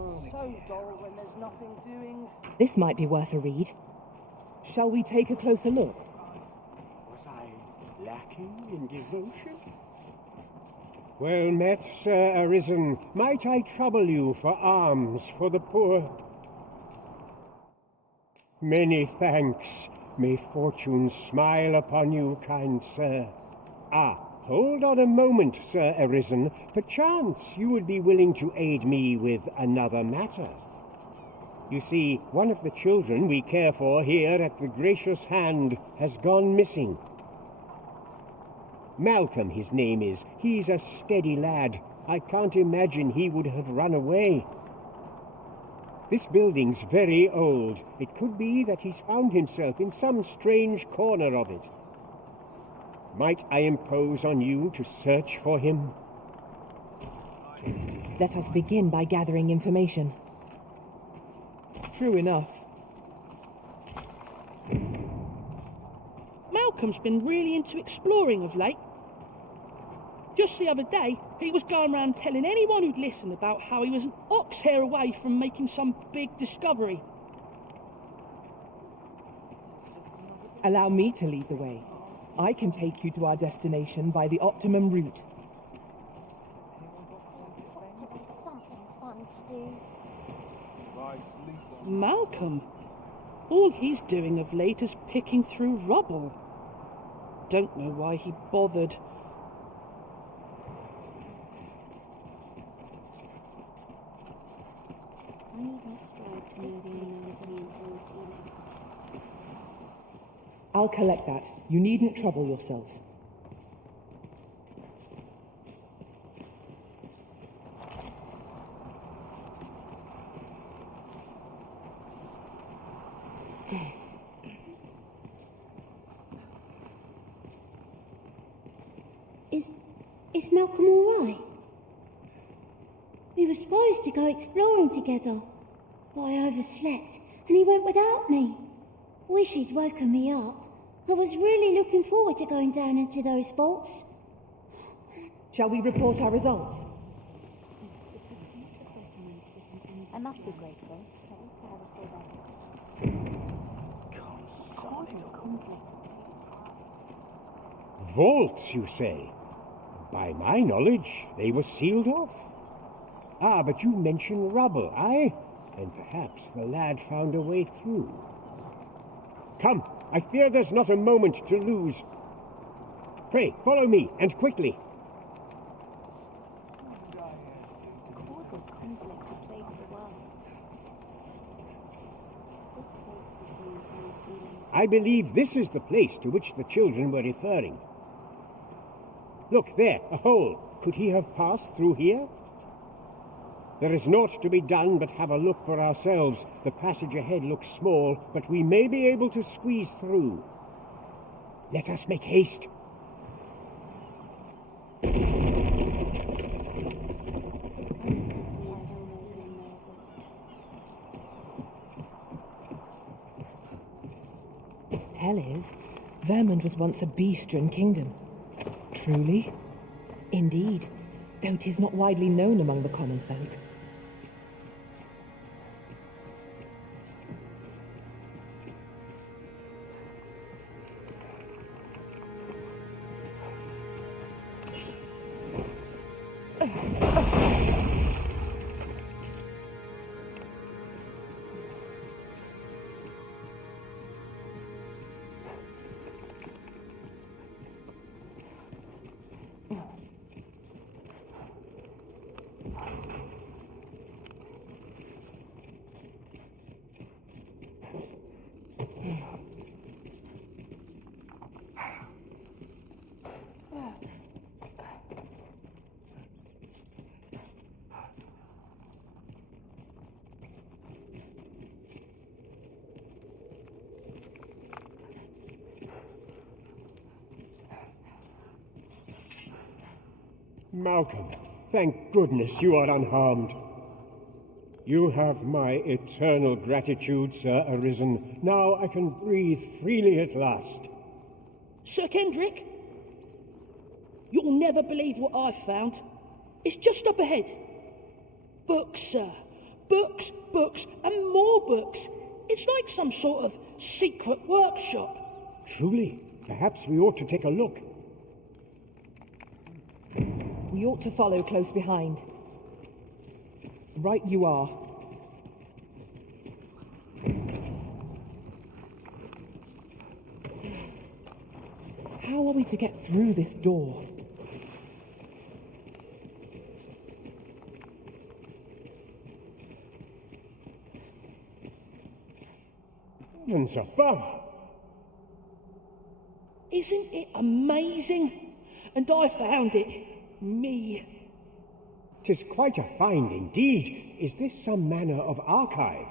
So dull when there's nothing doing. This might be worth a read. Shall we take a closer look? Was I lacking in devotion? Well met, Sir Arisen. Might I trouble you for alms for the poor? Many thanks. May fortune smile upon you, kind sir. Ah, hold on a moment, Sir Arisen. Perchance you would be willing to aid me with another matter. You see, one of the children we care for here at the Gracious Hand has gone missing. Malcolm, his name is. He's a steady lad. I can't imagine he would have run away. This building's very old. It could be that he's found himself in some strange corner of it. Might I impose on you to search for him? Let us begin by gathering information. True enough. Malcolm's been really into exploring of late. Just the other day, he was going around telling anyone who'd listen about how he was an ox hair away from making some big discovery. Allow me to lead the way. I can take you to our destination by the optimum route. Something fun to do. Malcolm? All he's doing of late is picking through rubble. Don't know why he bothered. I'll collect that. You needn't trouble yourself. Is Malcolm all right? We were supposed to go exploring together, but I overslept and he went without me. Wish he'd woken me up. I was really looking forward to going down into those vaults. Shall we report our results? I must be grateful. Vaults, you say? By my knowledge, they were sealed off. Ah, but you mentioned rubble, aye? And perhaps the lad found a way through. Come, I fear there's not a moment to lose. Pray, follow me, and quickly. I believe this is the place to which the children were referring. Look, there, a hole. Could he have passed through here? There is naught to be done but have a look for ourselves. The passage ahead looks small, but we may be able to squeeze through. Let us make haste. Tell is, Vermund was once a beastren kingdom. Truly? Indeed, though 'tis not widely known among the common folk. Malcolm, thank goodness you are unharmed. You have my eternal gratitude, Sir Arisen. Now I can breathe freely at last. Sir Kendrick? You'll never believe what I've found. It's just up ahead. Books, sir. Books, books, and more books. It's like some sort of secret workshop. Truly, perhaps we ought to take a look. We ought to follow close behind. Right you are. How are we to get through this door? Heavens above! Isn't it amazing? And I found it. Me. 'Tis quite a find indeed. Is this some manner of archive?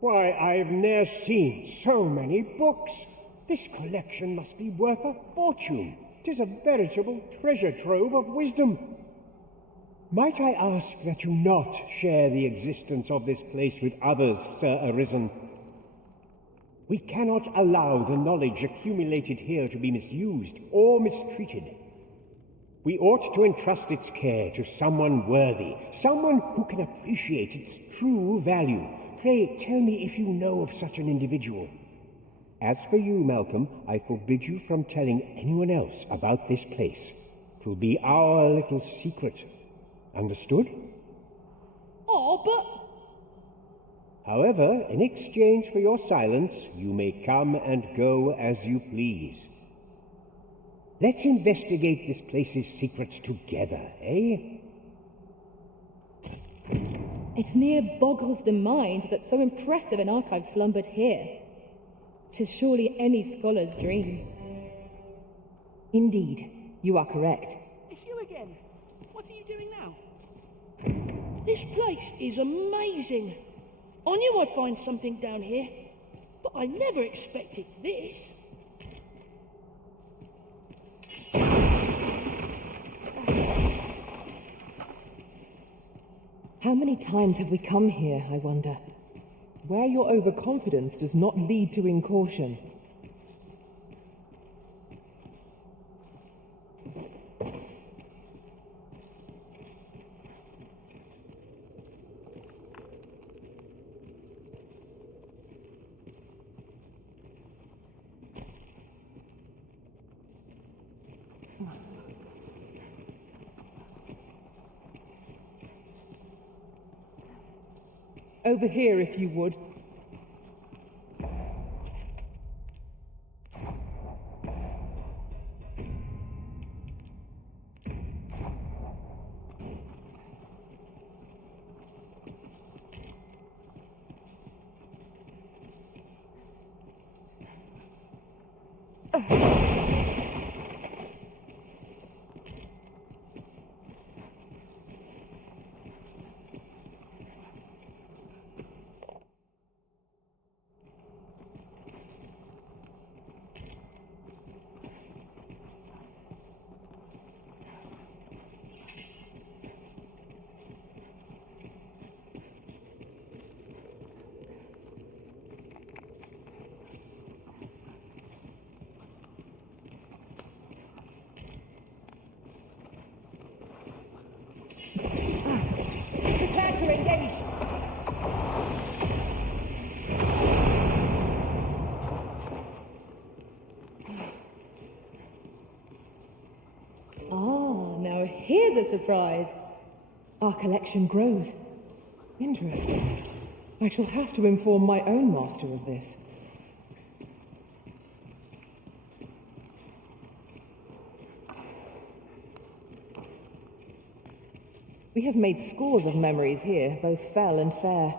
Why, I've ne'er seen so many books. This collection must be worth a fortune. 'Tis a veritable treasure trove of wisdom. Might I ask that you not share the existence of this place with others, Sir Arisen? We cannot allow the knowledge accumulated here to be misused or mistreated. We ought to entrust its care to someone worthy, someone who can appreciate its true value. Pray tell me if you know of such an individual. As for you, Malcolm, I forbid you from telling anyone else about this place. 'Twill be our little secret. Understood? Oh, but... However, in exchange for your silence, you may come and go as you please. Let's investigate this place's secrets together, eh? It near boggles the mind that so impressive an archive slumbered here. 'Tis surely any scholar's dream. Indeed, you are correct. It's you again. What are you doing now? This place is amazing. I knew I'd find something down here, but I never expected this. How many times have we come here, I wonder? Where your overconfidence does not lead to incaution. Over here, if you would. Prepare to engage! Ah, now here's a surprise. Our collection grows. Interesting. I shall have to inform my own master of this. We have made scores of memories here, both fell and fair.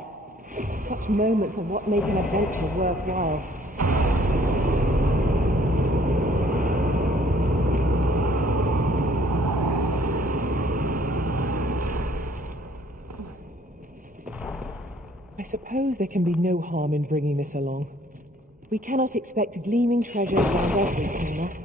Such moments are what make an adventure worthwhile. I suppose there can be no harm in bringing this along. We cannot expect gleaming treasures around every corner.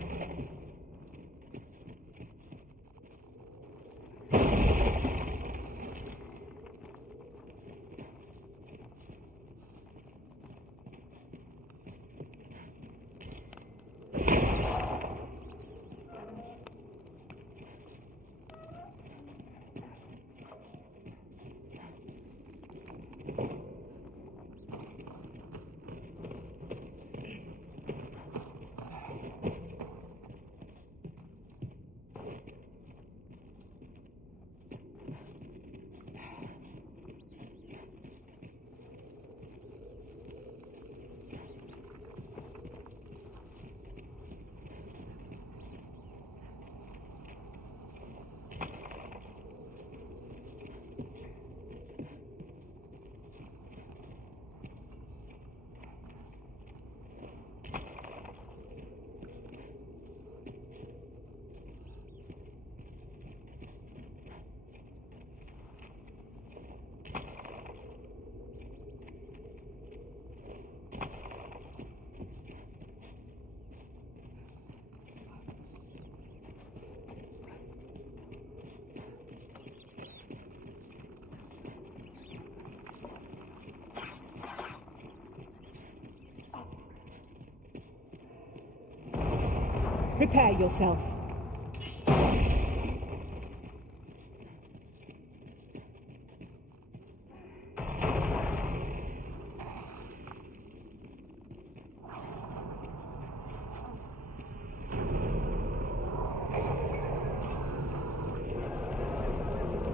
Prepare yourself.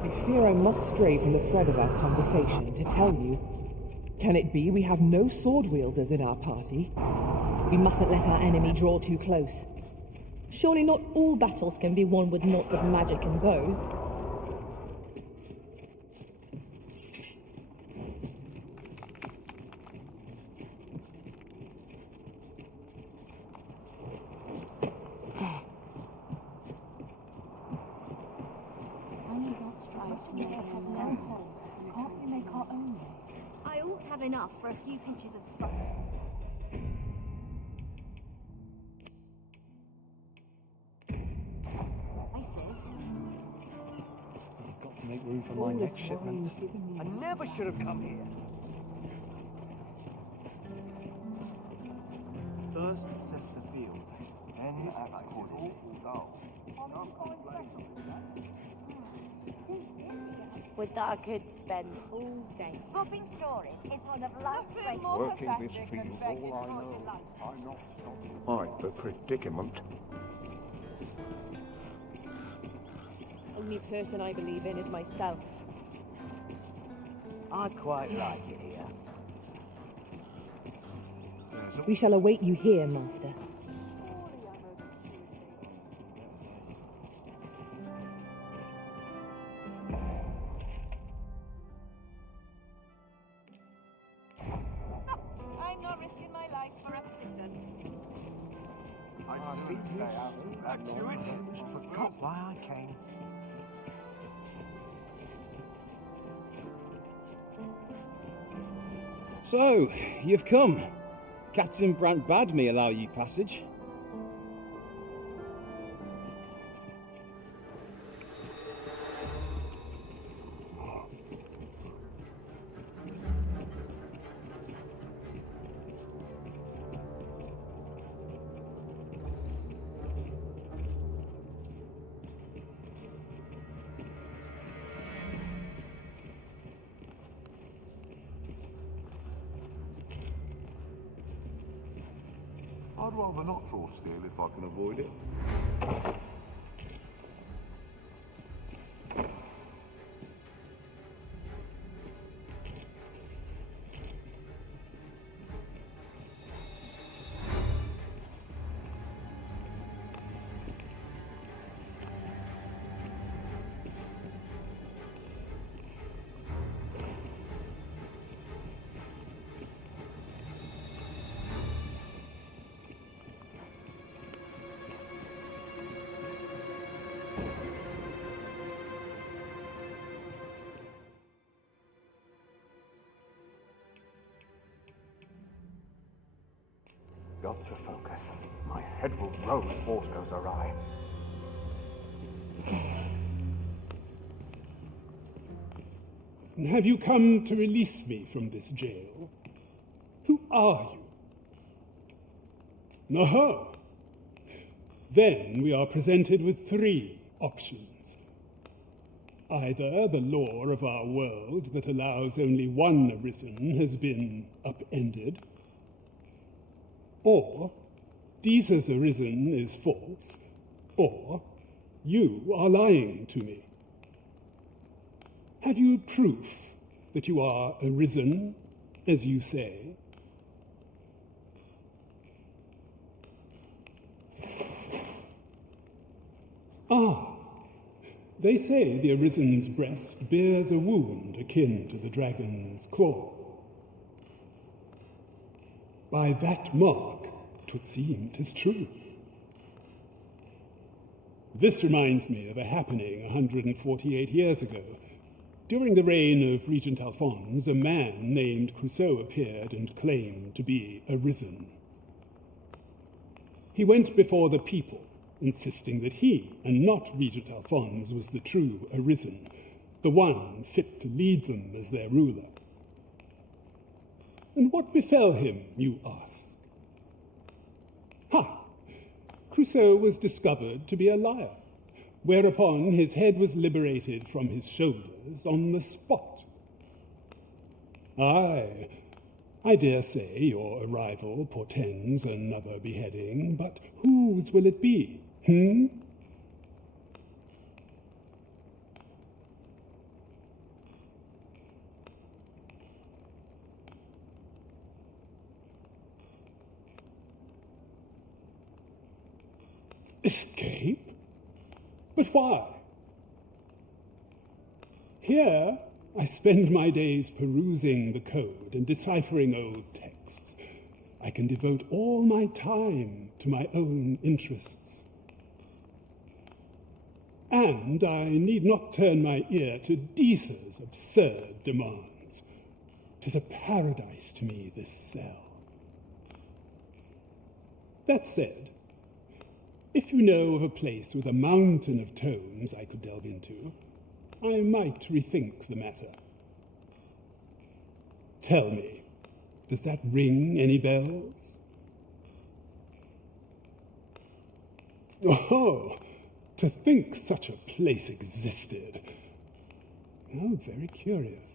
I fear I must stray from the thread of our conversation to tell you. Can it be we have no sword wielders in our party? We mustn't let our enemy draw too close. Surely not all battles can be won with naught but magic and bows. Can't we make our own way? I ought to have enough for a few pinches of spice. I've got to make room for my next shipment. I never should have come here. First, assess the field. Then this place is awful dull. With that, I could spend all day. Swapping stories is one of life's great. Working this field's all I know. I'm not stopping. I'm a predicament. Only person I believe in is myself. I quite like it here. We shall await you here, Master. I'm not risking my life for a pittance. I'd soon stay out of that noise. Forgot why I came. So, you've come. Captain Brant bade me allow you passage. I'd rather not draw steel if I can avoid it. Got to focus. My head will roll if horse goes awry. And have you come to release me from this jail? Who are you? Aha! Then we are presented with three options. Either the law of our world that allows only one arisen has been upended, or Jesus arisen is false, or you are lying to me. Have you proof that you are arisen, as you say? Ah, they say the Arisen's breast bears a wound akin to the dragon's claw. By that mark, 'twould seem 'tis true. This reminds me of a happening 148 years ago. During the reign of Regent Alphonse, a man named Crusoe appeared and claimed to be arisen. He went before the people, insisting that he, and not Regent Alphonse, was the true arisen, the one fit to lead them as their ruler. And what befell him, you ask? Ha! Crusoe was discovered to be a liar, whereupon his head was liberated from his shoulders on the spot. Aye, I dare say your arrival portends another beheading, but whose will it be, Escape? But why? Here, I spend my days perusing the code and deciphering old texts. I can devote all my time to my own interests. And I need not turn my ear to Deesa's absurd demands. 'Tis a paradise to me, this cell. That said, if you know of a place with a mountain of tomes I could delve into, I might rethink the matter. Tell me, does that ring any bells? Oh, to think such a place existed. Oh, very curious.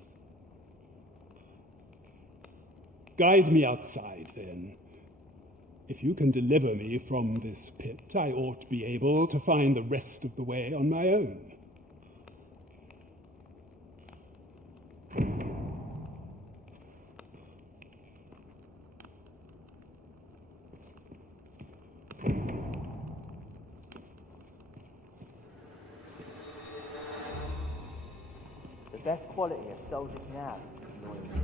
Guide me outside, then. If you can deliver me from this pit, I ought to be able to find the rest of the way on my own. The best quality a soldier can have is loyalty.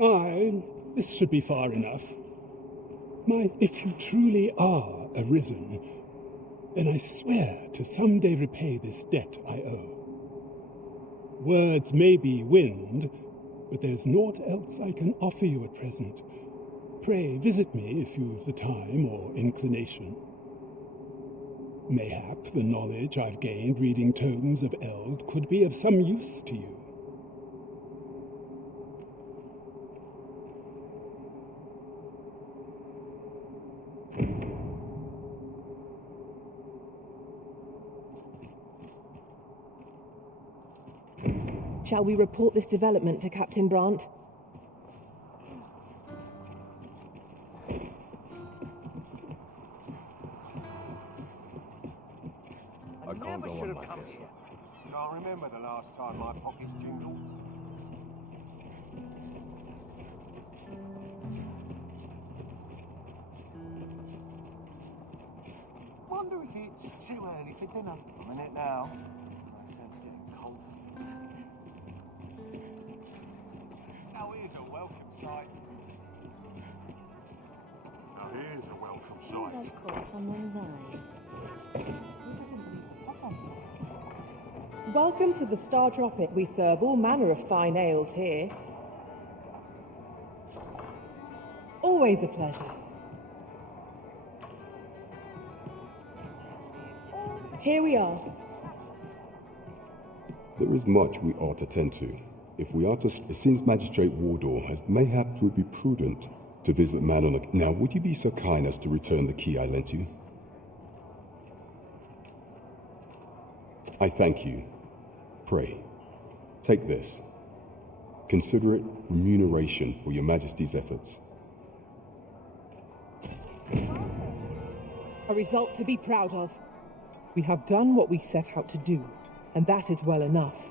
Aye, this should be far enough. If you truly are arisen, then I swear to someday repay this debt I owe. Words may be wind, but there's naught else I can offer you at present. Pray visit me if you've the time or inclination. Mayhap the knowledge I've gained reading tomes of Eld could be of some use to you. Shall we report this development to Captain Brandt? I can't go on like this. I remember the last time my pockets jingled. Wonder if it's too early for dinner. I'm in it now. My sense getting cold. Now here's a welcome sight. Now here's a welcome sight. I've caught someone's eye. Welcome to the Star Dropit. We serve all manner of fine ales here. Always a pleasure. Here we are. There is much we ought to tend to. If we are to, since Magistrate Wardor has mayhap it would be prudent to visit the man on a... Now, would you be so kind as to return the key I lent you? I thank you. Pray, take this. Consider it remuneration for your Majesty's efforts. A result to be proud of. We have done what we set out to do, and that is well enough.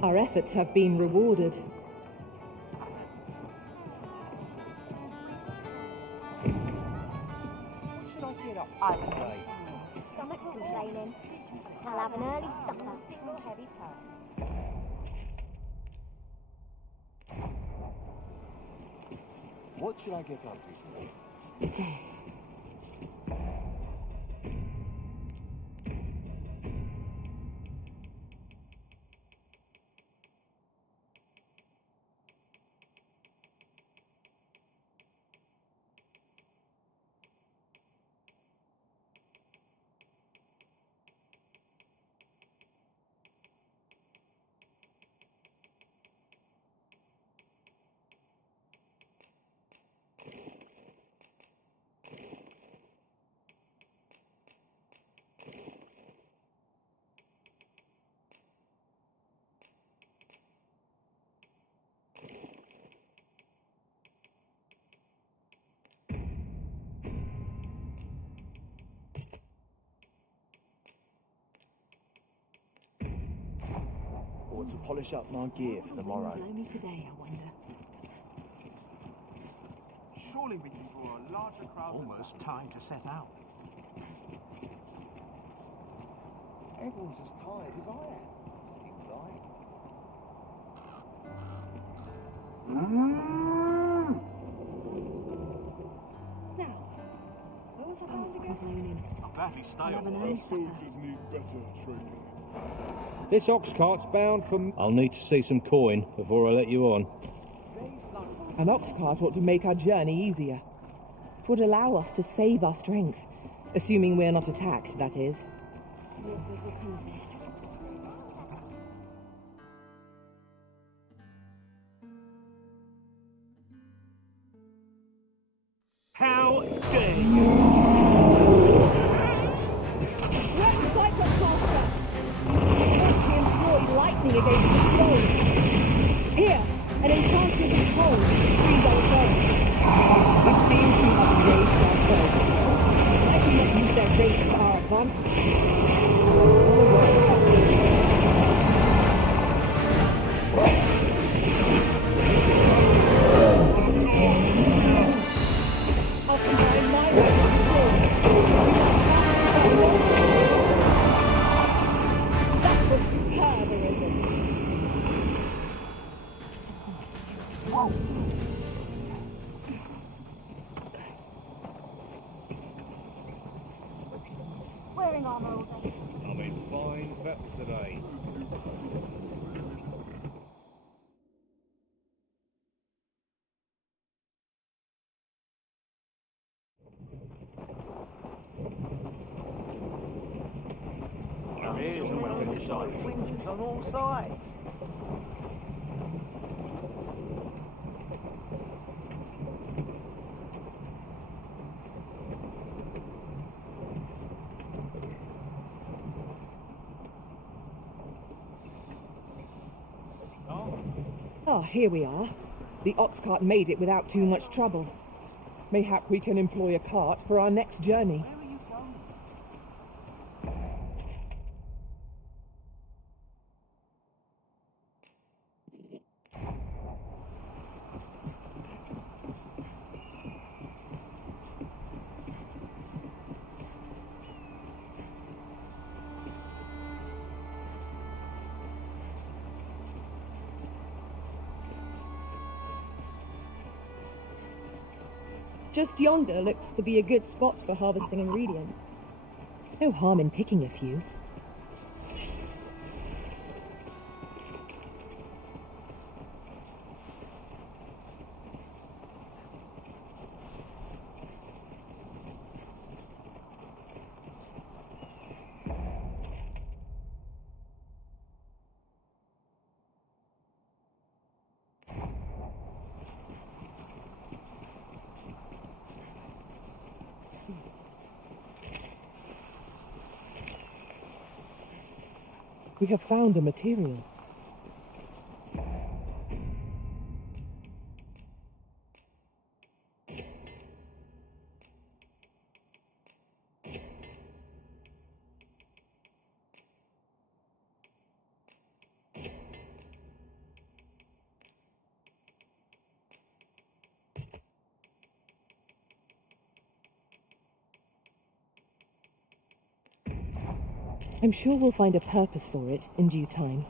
Our efforts have been rewarded. today? Stomach's complaining. I'll have an early supper. Heavy purse. What should I get up to today? Or to polish up my gear for tomorrow. Blow me today, I wonder. Surely we can draw a larger crowd. Almost time to set out. Everyone's as tired as I am, seems like. Now, stomach's complaining. I'll badly stay I'll have an on. early supper. need better training. This ox cart's bound for... I'll need to see some coin before I let you on. An ox cart ought to make our journey easier. It would allow us to save our strength. Assuming we're not attacked, that is. What good will come of this? How dare you! Red Cyclops Master! Want to employ lightning against the foes. Here, an enchantment of cold to freeze our foes. It seems we have engaged our foes. I cannot use their rage to our advantage. I'll combine my rage with yours. That was superb, Arisen. Wearing armour all day. I'm in fine fettle today. Here's a welcome sight. Winches on all sides. Ah, here we are. The ox cart made it without too much trouble. Mayhap we can employ a cart for our next journey. Just yonder looks to be a good spot for harvesting ingredients. No harm in picking a few. We have found the material. I'm sure we'll find a purpose for it in due time.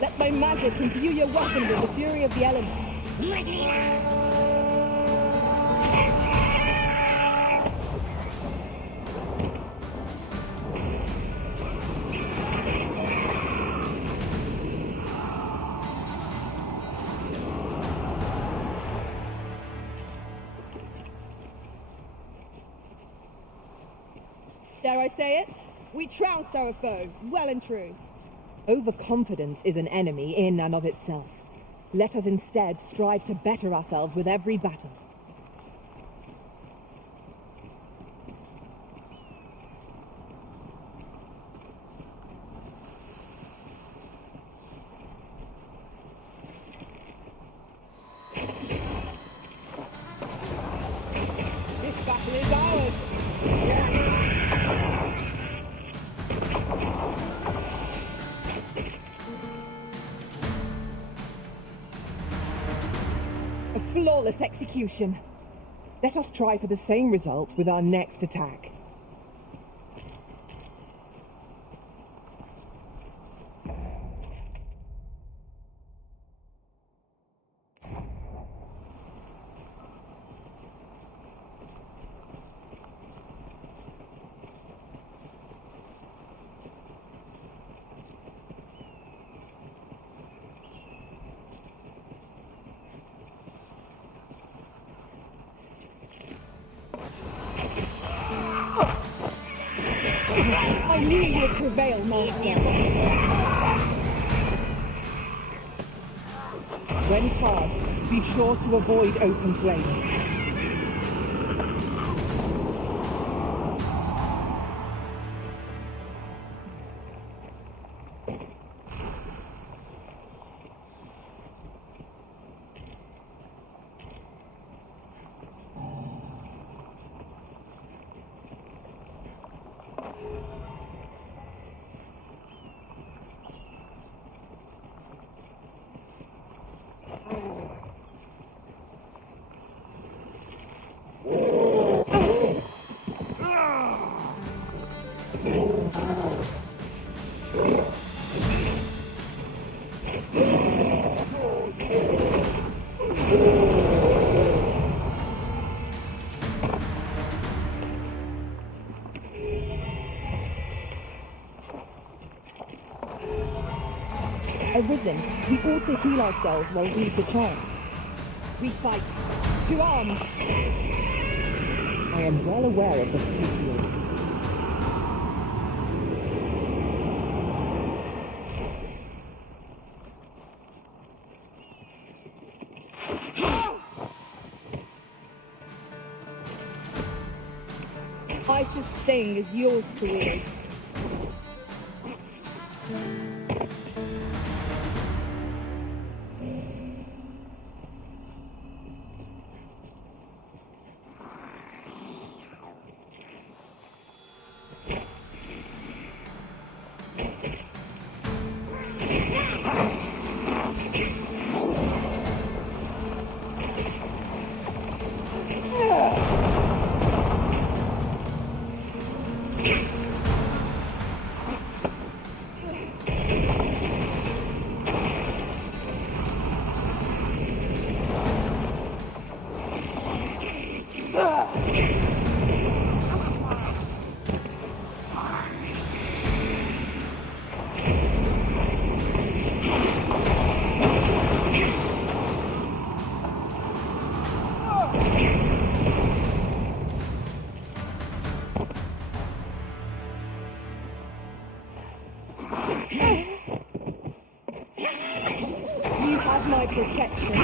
Let my magic imbue your weapon with the fury of the elements. Dare I say it? We trounced our foe, well and true. Overconfidence is an enemy in and of itself. Let us instead strive to better ourselves with every battle. This battle is ours. A flawless execution. Let us try for the same result with our next attack. I knew you would prevail, Master. When tarred, be sure to avoid open flame. Arisen, we ought to heal ourselves while we've the chance. We fight. To arms! I am well aware of the particulars. Ice's sting is yours to wield. You have my protection.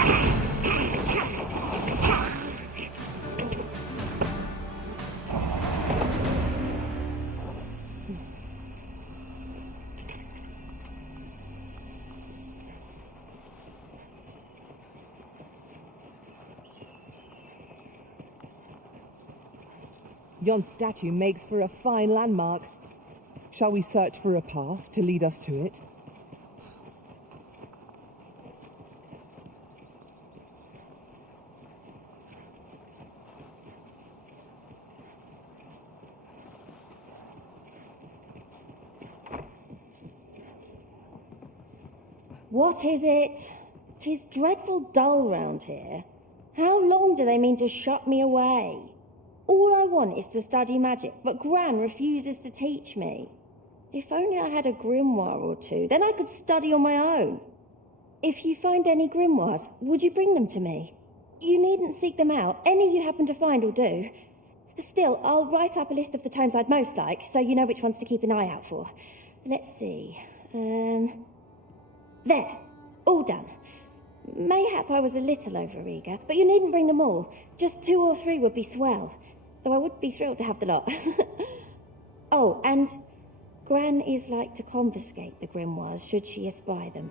Yon statue makes for a fine landmark. Shall we search for a path to lead us to it? What is it? 'Tis dreadful dull round here. How long do they mean to shut me away? All I want is to study magic, but Gran refuses to teach me. If only I had a grimoire or two, then I could study on my own. If you find any grimoires, would you bring them to me? You needn't seek them out. Any you happen to find will do. Still, I'll write up a list of the tomes I'd most like, so you know which ones to keep an eye out for. Let's see. There. All done. Mayhap I was a little overeager, but you needn't bring them all. Just 2 or 3 would be swell. Though I would be thrilled to have the lot. Oh, and Gran is like to confiscate the grimoires should she espy them.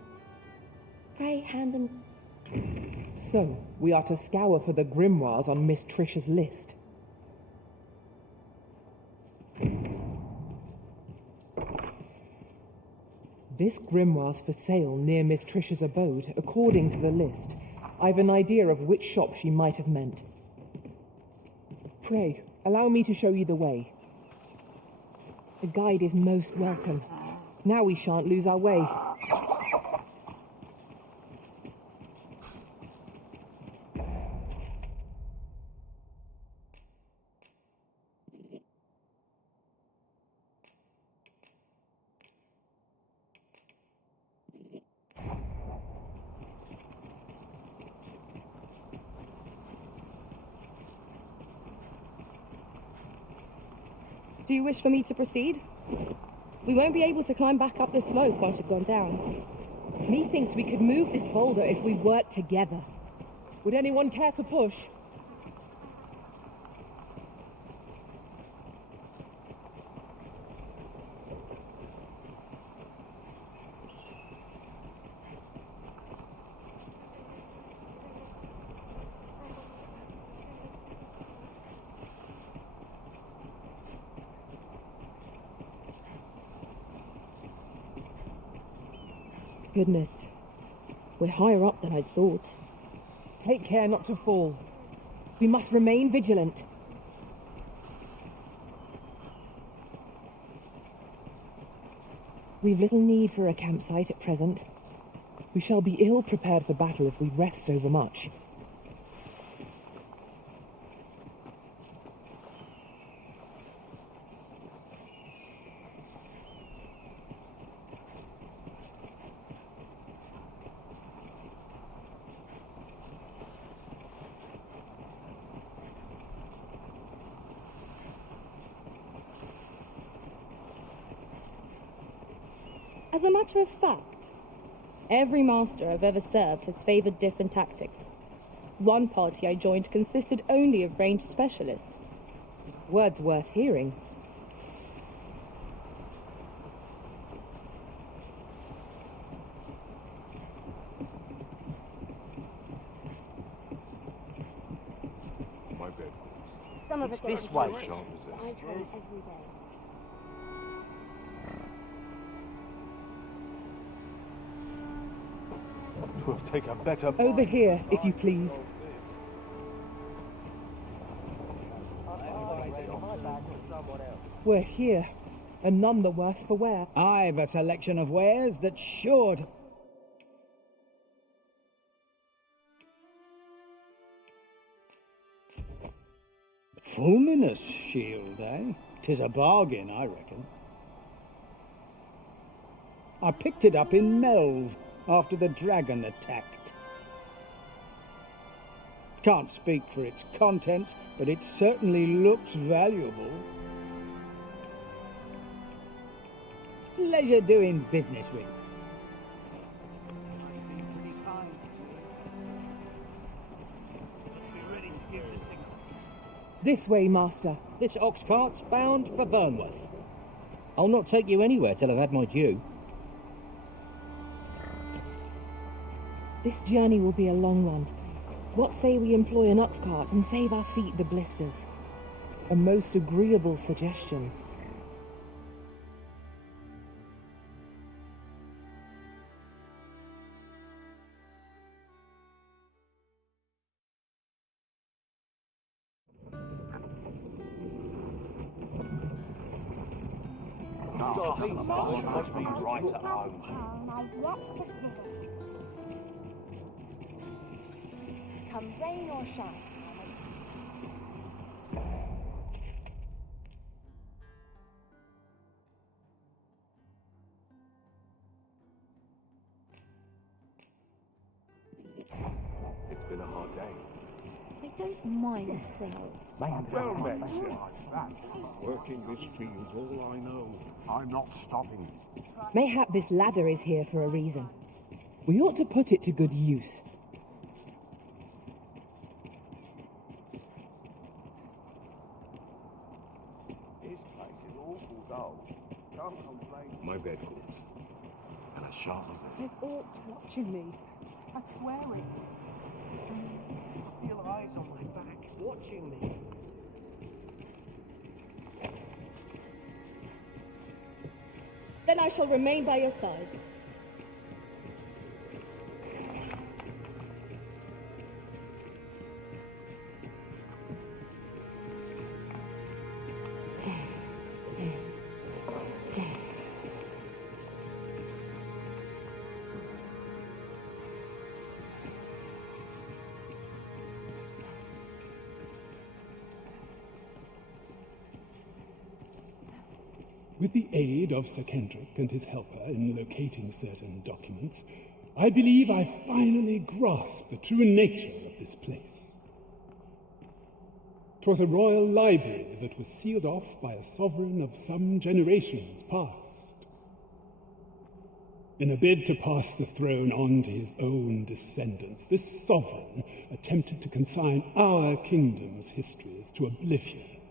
Pray hand them... So, we are to scour for the grimoires on Miss Trish's list. This grimoire's for sale near Miss Trish's abode, according to the list. I've an idea of which shop she might have meant. Pray, allow me to show you the way. The guide is most welcome. Now we shan't lose our way. Do you wish for me to proceed? We won't be able to climb back up this slope once we've gone down. Methinks we could move this boulder if we work together. Would anyone care to push? Goodness, we're higher up than I'd thought. Take care not to fall. We must remain vigilant. We've little need for a campsite at present. We shall be ill prepared for battle if we rest overmuch. As a matter of fact, every master I've ever served has favoured different tactics. One party I joined consisted only of ranged specialists. Words worth hearing. My bed. Some of It's it this gets way. used. Shan't I resist. train every day. Twill take a better... Over here, if you please. We're here, and none the worse for wear. I've a selection of wares that's sure to... Fulminous shield, eh? 'Tis a bargain, I reckon. I picked it up in Melve after the dragon attacked. Can't speak for its contents, but it certainly looks valuable. Pleasure doing business with. This way, master. This ox cart's bound for Burnworth. I'll not take you anywhere till I've had my due. This journey will be a long one. What say we employ an ox cart and save our feet the blisters? A most agreeable suggestion. must be right at home. Town I've yet to visit. Come rain or shine. It's been a hard day. I don't mind crowds. Well met, sir. Working this field's all I know. I'm not stopping. Mayhap this ladder is here for a reason. We ought to put it to good use. This place is awful dull. Can't complain. My bed goods. And as sharp as this. There's aught watching me. That's swearing. I feel eyes on my back, watching me. Then I shall remain by your side. With the aid of Sir Kendrick and his helper in locating certain documents, I believe I finally grasped the true nature of this place. 'Twas a royal library that was sealed off by a sovereign of some generations past. In a bid to pass the throne on to his own descendants, this sovereign attempted to consign our kingdom's histories to oblivion.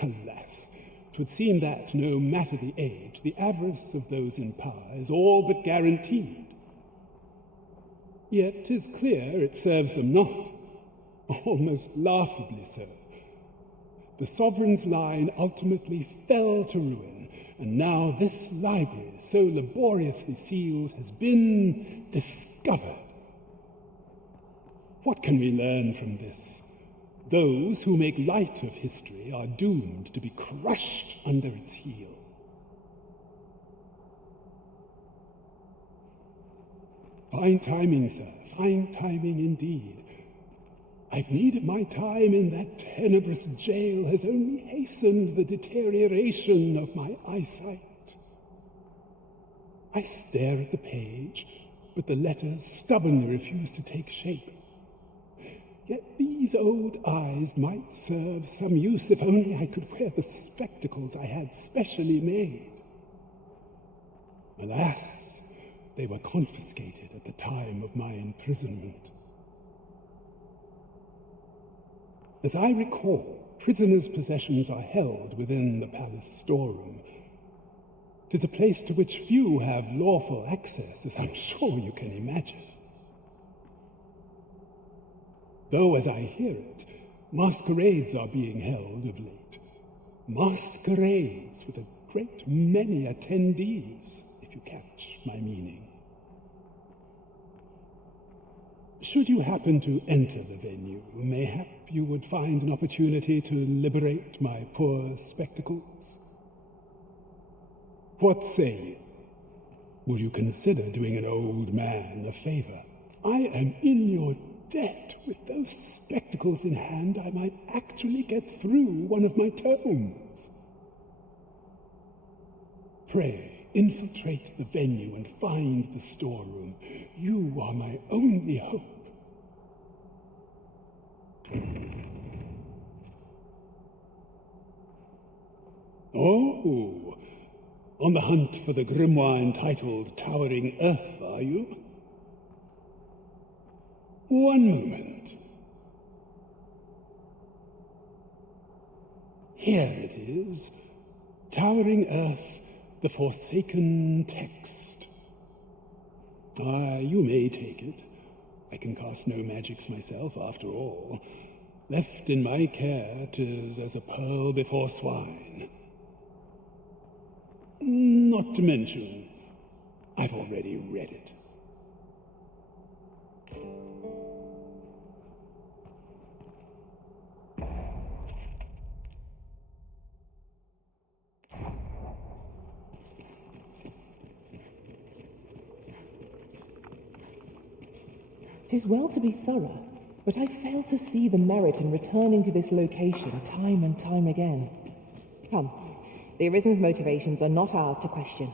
Alas, 'twould seem that, no matter the age, the avarice of those in power is all but guaranteed. Yet 'tis clear it serves them not, almost laughably so. The sovereign's line ultimately fell to ruin, and now this library, so laboriously sealed, has been discovered. What can we learn from this? Those who make light of history are doomed to be crushed under its heel. Fine timing, sir, fine timing indeed. I've needed my time in that tenebrous jail has only hastened the deterioration of my eyesight. I stare at the page, but the letters stubbornly refuse to take shape. Yet these old eyes might serve some use if only I could wear the spectacles I had specially made. Alas, they were confiscated at the time of my imprisonment. As I recall, prisoners' possessions are held within the palace storeroom. 'Tis a place to which few have lawful access, as I'm sure you can imagine. Though, as I hear it, masquerades are being held of late. Masquerades with a great many attendees, if you catch my meaning. Should you happen to enter the venue, mayhap you would find an opportunity to liberate my poor spectacles. What say you? Would you consider doing an old man a favor? I am in your debt. With those spectacles in hand, I might actually get through one of my tomes. Pray, infiltrate the venue and find the storeroom. You are my only hope. Oh, on the hunt for the grimoire entitled Towering Earth, are you? One moment. Here it is. Towering Earth, the Forsaken Text. Ah, you may take it. I can cast no magics myself, after all. Left in my care, 'tis as a pearl before swine. Not to mention, I've already read it. 'Tis well to be thorough, but I fail to see the merit in returning to this location time and time again. Come, the Arisen's motivations are not ours to question.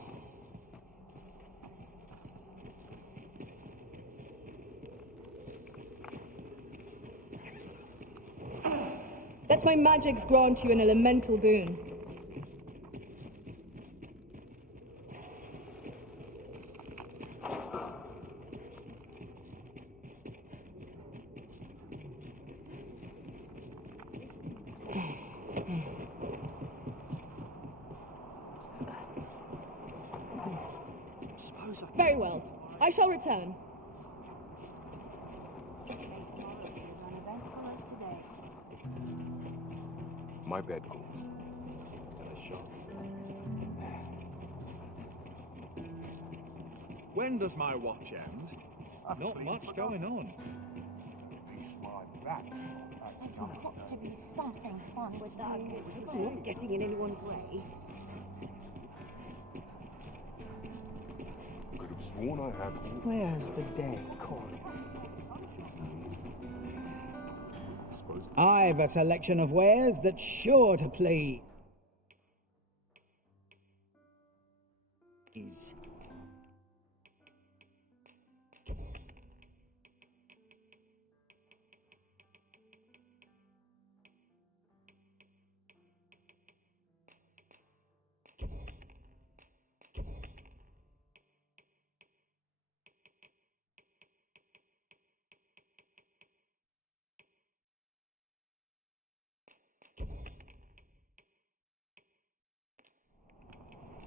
Let my magics grant you an elemental boon. Very well. I shall return. My bed calls. When does my watch end? Not much going on. Piece my backs. There's got to be something fun with that. Not getting in anyone's way. Could have sworn I had. Where's the day, Corey? I've a selection of wares that's sure to please.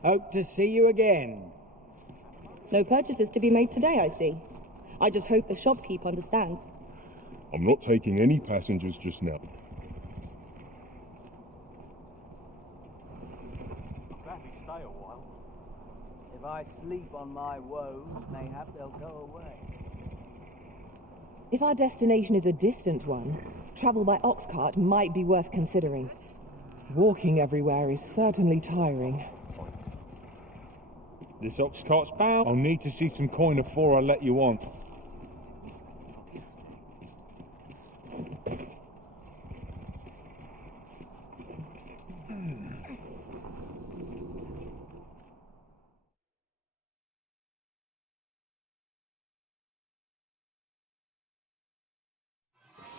Hope to see you again. No purchases to be made today, I see. I just hope the shopkeep understands. I'm not taking any passengers just now. I'll gladly stay a while. If I sleep on my woes, mayhap they'll go away. If our destination is a distant one, travel by ox cart might be worth considering. Walking everywhere is certainly tiring. This ox cart's bound. I'll need to see some coin before I let you on.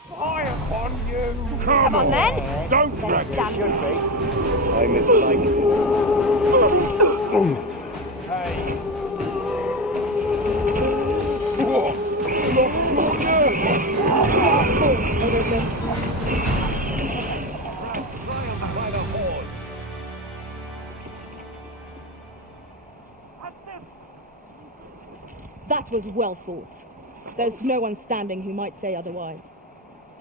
Fire upon you! Come on then. Don't drag me. Done. Should be. I mistake. Hey. That was well fought. There's no one standing who might say otherwise.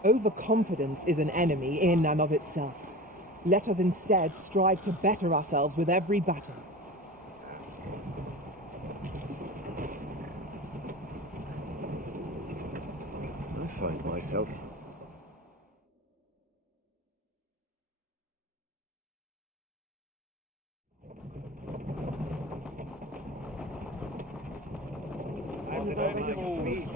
Overconfidence is an enemy in and of itself. Let us instead strive to better ourselves with every battle. I find myself... My legs are lead.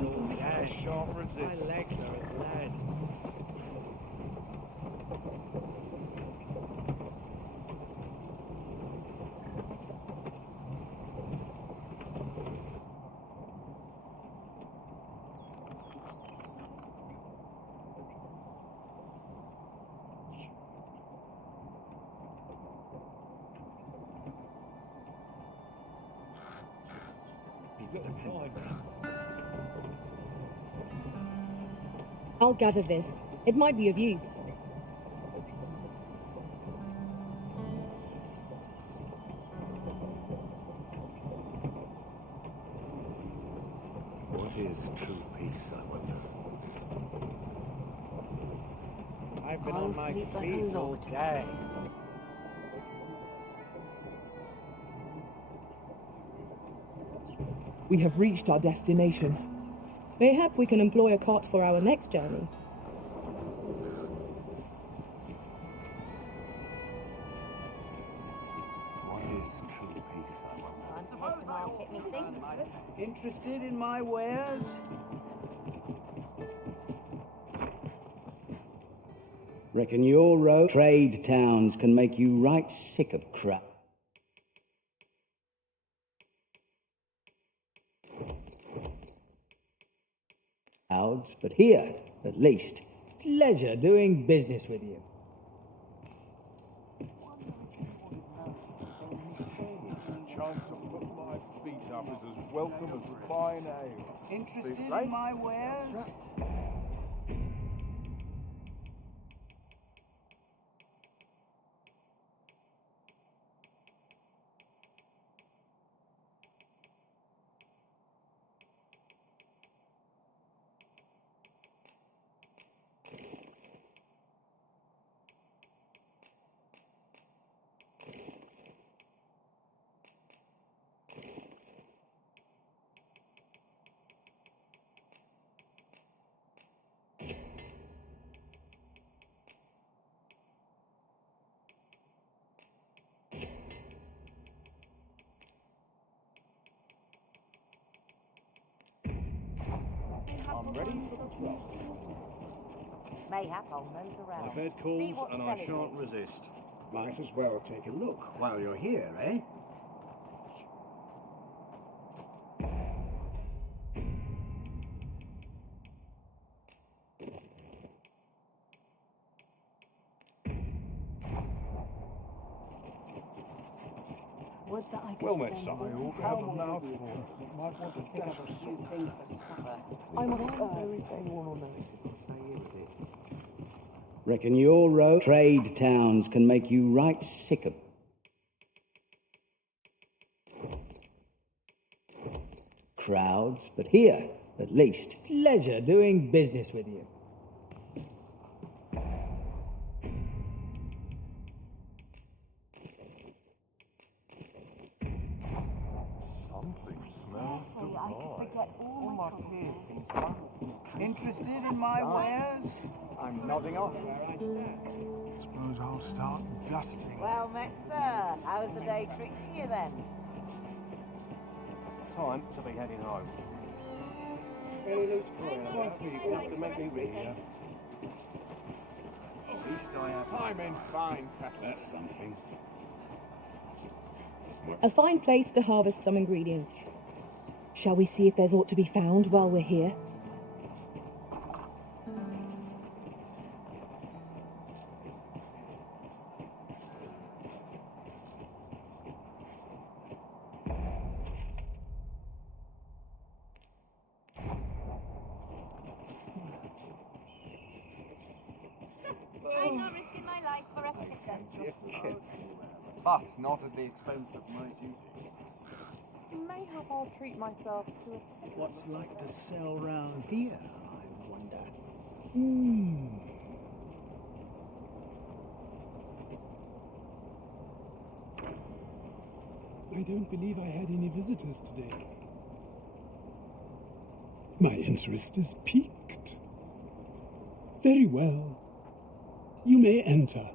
He's got the time. I'll gather this. It might be of use. What is true peace, I wonder? I've been on my feet all day. We have reached our destination. Mayhap we can employ a cart for our next journey. What is true peace, I wonder? Market, methinks. Interested in my wares? Reckon your trade towns can make you right sick of crap. Crowds, but here, at least, pleasure doing business with you. Chance to put my feet up is as welcome as fine ale. Interested in my wares? I'm ready for the job. Mayhap I'll nose around. I've heard See calls what's and I selling shan't me. resist. Might as well take a look while you're here, eh? Would that I could Well met, spend son. I all ought to have a day mouthful. But might want to picking dash up of a few salt. things for supper. I'm It's sorry Thursday. anyone will notice if I stay here with it. Reckon your trade towns can make you right sick of. Crowds, but here, at least, pleasure doing business with you. Something smells I could forget all my troubles. Piercing son. Interested in my wares? I'm nodding off where I stand. Suppose I'll start dusting. Well met, sir. How's the day treating you then? Time to be heading home. Any loose coin about enough to make me rich? At least I have. I'm in fine fettle. That's something. A fine place to harvest some ingredients. Shall we see if there's aught to be found while we're here? I'm not risking my life for a pittance. But not at the expense of my duty. Mayhap I'll treat myself to a What's like to sell round here, I wonder? I don't believe I had any visitors today. My interest is piqued. Very well. You may enter.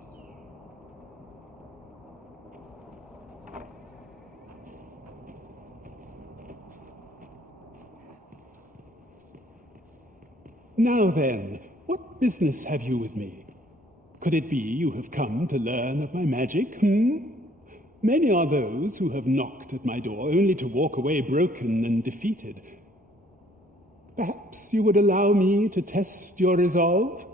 Now then, what business have you with me? Could it be you have come to learn of my magic, Many are those who have knocked at my door only to walk away broken and defeated. Perhaps you would allow me to test your resolve?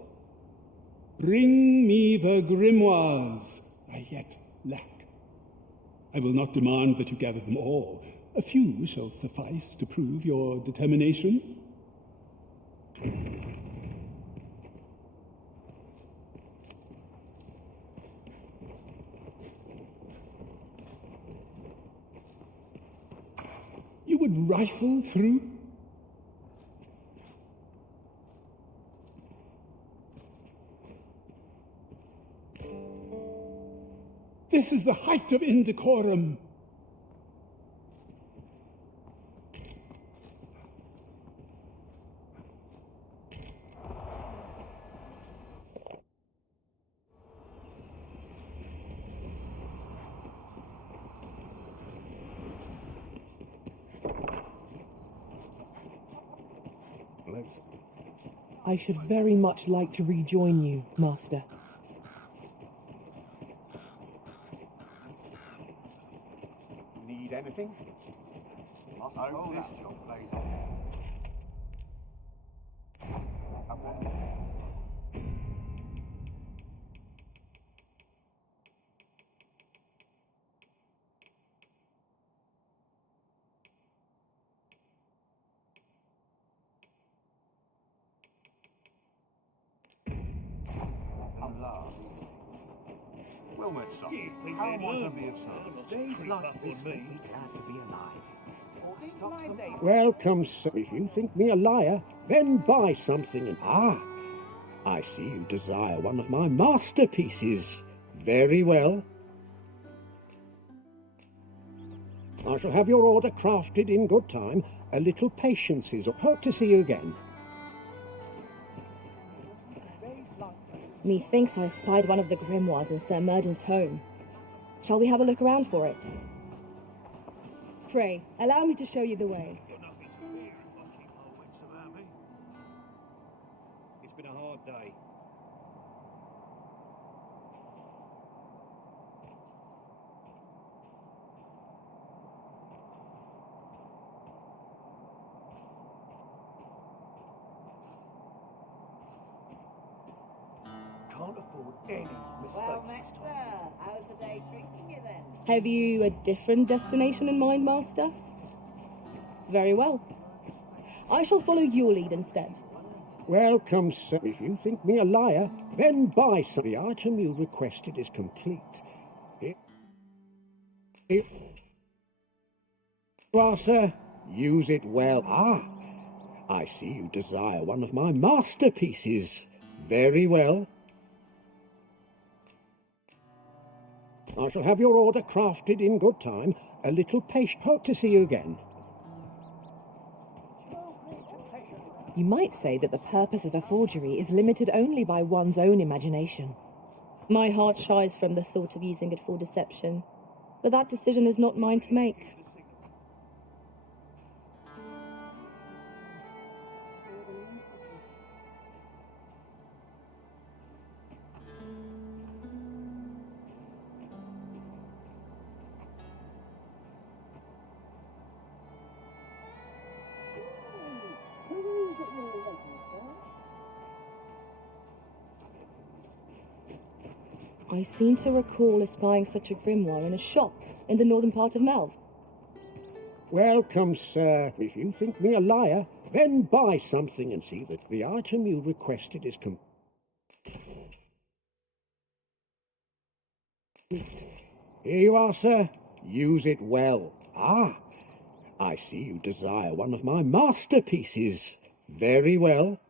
Bring me the grimoires I yet lack. I will not demand that you gather them all. A few shall suffice to prove your determination. You would rifle through? This is the height of indecorum. I should very much like to rejoin you, Master. Need anything? Must hope this job plays on. Okay. And last. Well met, son. How might I be of service? Days like this make me glad to be alive. Welcome, sir. If you think me a liar, then buy something and... Ah, I see you desire one of my masterpieces. Very well. I shall have your order crafted in good time. A little patience is... Hope to see you again. Methinks I spied one of the grimoires in Sir Murden's home. Shall we have a look around for it? Pray, allow me to show you the way. It's been a hard day. Can't afford any mistakes this time. How's the day treating you then? Have you a different destination in mind, Master? Very well. I shall follow your lead instead. Welcome, sir. If you think me a liar, then buy some. The item you requested is complete. If you are, sir, use it well. Ah, I see you desire one of my masterpieces. Very well. I shall have your order crafted in good time. A little patience. Hope to see you again. You might say that the purpose of a forgery is limited only by one's own imagination. My heart shies from the thought of using it for deception, but that decision is not mine to make. I seem to recall espying such a grimoire in a shop in the northern part of Melv. Welcome, sir. If you think me a liar, then buy something and see that the item you requested is complete. Here you are, sir. Use it well. Ah, I see you desire one of my masterpieces. Very well.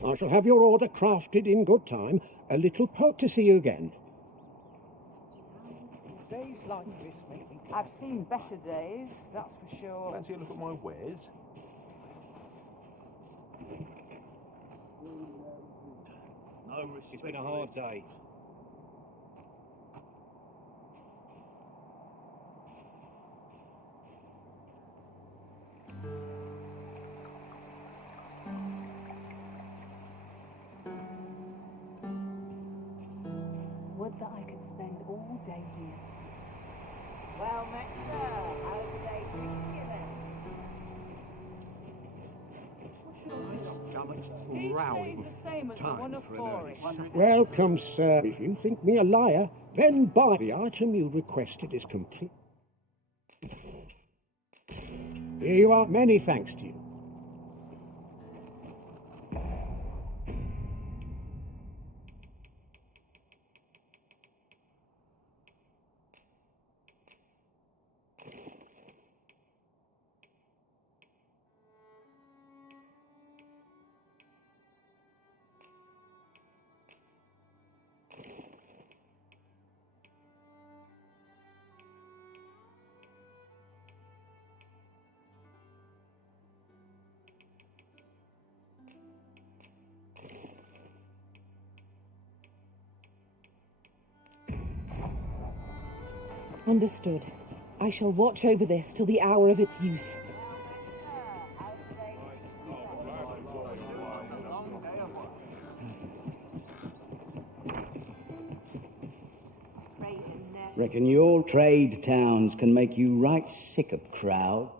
I shall have your order crafted in good time. A little hope to see you again. Days like this make me... I've seen better days, that's for sure. Fancy a look at my wares? No respect. It's been a hard day. Would that I could spend all day here. Well met, sir. How's the day treating you then? Rowing. The same as the one of Forest. Welcome, sir. If you think me a liar, then buy. The item you requested is complete. Here you are. Many thanks to you. Understood. I shall watch over this till the hour of its use. Reckon your trade towns can make you right sick of crowd.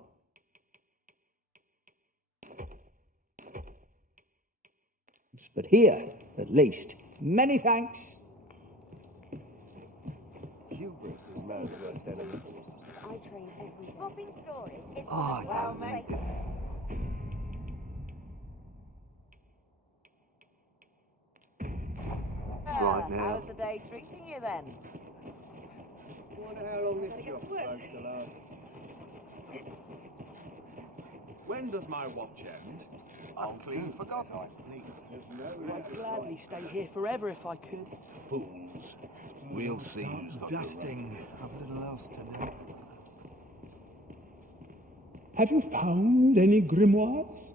But here, at least, many thanks. Hubris is man's worst enemy. I train every swapping stories. It's Ah, well, now mate. That's right now. How's the day treating you then? Wonder how long this job's supposed to last. When does my watch end? I've clean forgotten. I'd gladly stay here forever if I could. Fools. We'll see who's got dusting. I've little else to do. Have you found any grimoires?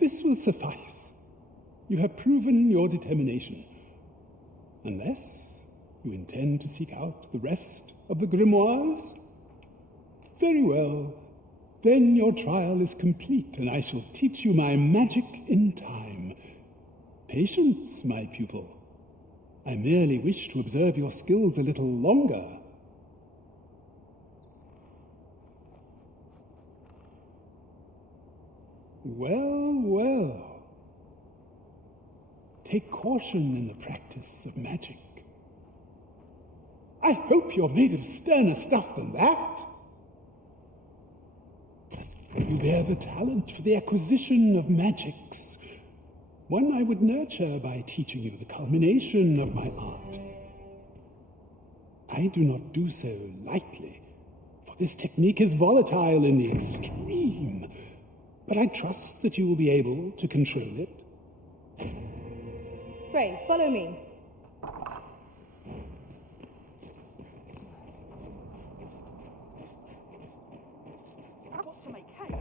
This will suffice. You have proven your determination. Unless you intend to seek out the rest of the grimoires? Very well. Then your trial is complete, and I shall teach you my magic in time. Patience, my pupil. I merely wish to observe your skills a little longer. Well, well. Take caution in the practice of magic. I hope you're made of sterner stuff than that. You bear the talent for the acquisition of magics, one I would nurture by teaching you the culmination of my art. I do not do so lightly, for this technique is volatile in the extreme, but I trust that you will be able to control it. Frey, follow me. I've got to make hay.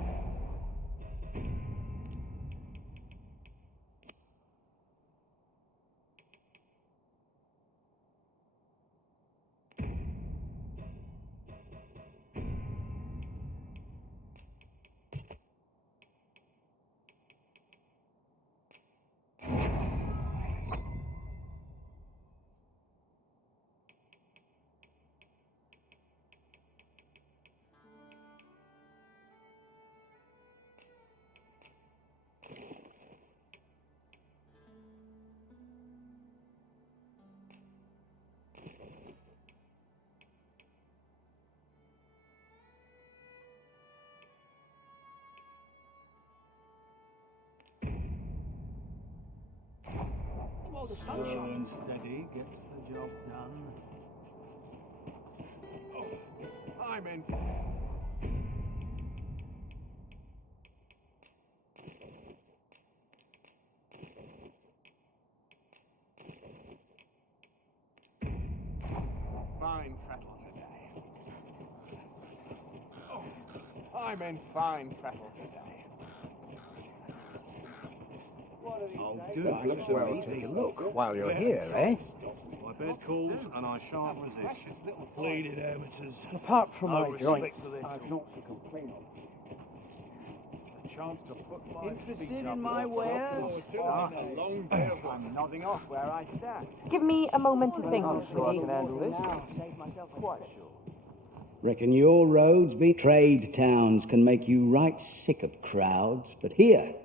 While the sun Slow and shines. steady gets the job done. Oh, I'm in. Fine fettle today. Oh, I'm in fine fettle today. Oh, do look well. Take a look while you're here, eh? My bed calls and I shan't resist. Bleeding amateurs. Apart from No my respect joints, for this. I've naught to complain of. A chance to put my Interested feet in up my and wares? start a long day of I'm nodding off where I stand. Give me a moment to think. I'm sure I can handle this. Now, save myself quite sure. Reckon your roads be trade towns can make you right sick of crowds, but here,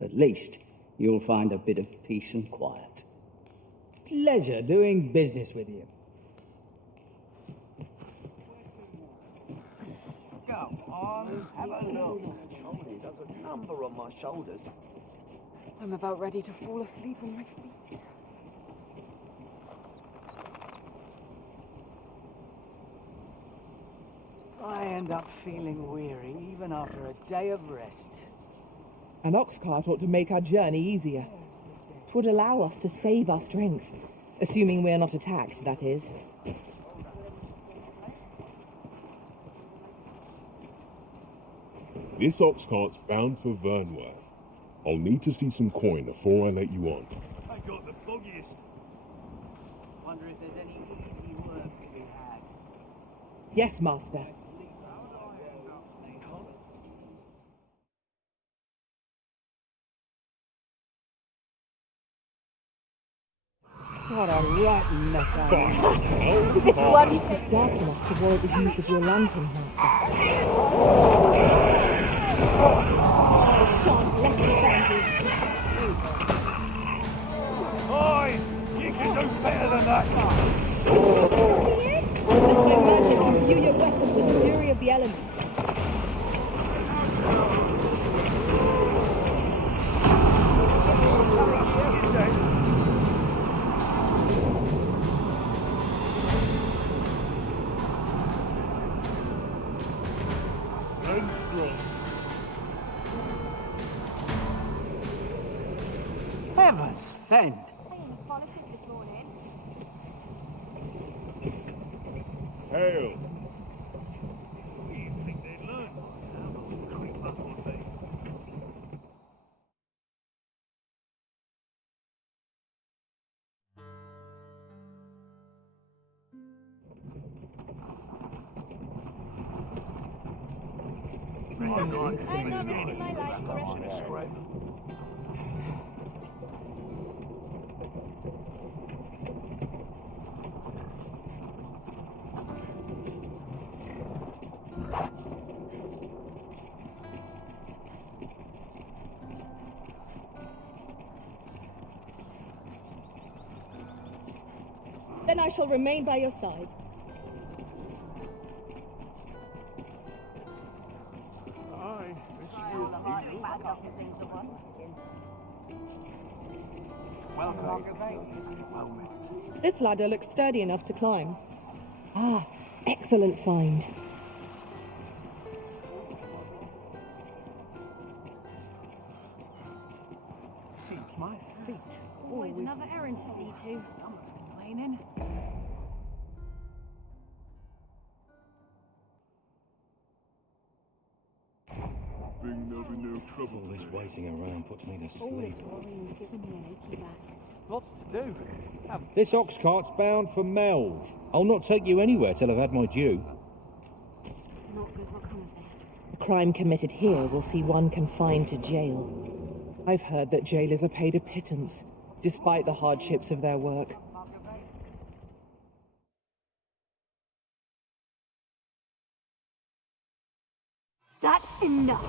at least you'll find a bit of peace and quiet. Pleasure doing business with you. Go on, have a look. Somebody does a number on my shoulders. I'm about ready to fall asleep on my feet. I end up feeling weary even after a day of rest. An ox cart ought to make our journey easier. It would allow us to save our strength, assuming we're not attacked, that is. This ox cart's bound for Vernworth. I'll need to see some coin before I let you on. I got the foggiest. Wonder if there's any easy work to be had. Yes, Master. What a rotten mess I'm in. This one is dark enough to warrant the use of your lantern, Master. Shan't let you down. Oi! You can do better than that! With my magic, imbue your weapon with the fury of the elements. Heavens fend! Hail! You think they'd learn by now not to creep up on me? Then I shall remain by your side. Aye, This ladder looks sturdy enough to climb. Ah, excellent find. Seems my feet. Always another errand to see to. Stomach's complaining. Bring there'll be no trouble. All this waiting around puts me to All this sleep. worrying giving me an achy back. Lots to do. This ox cart's bound for Melv. I'll not take you anywhere till I've had my due. Not good will come of this. A crime committed here will see one confined to jail. I've heard that jailers are paid a pittance, despite the hardships of their work. That's enough.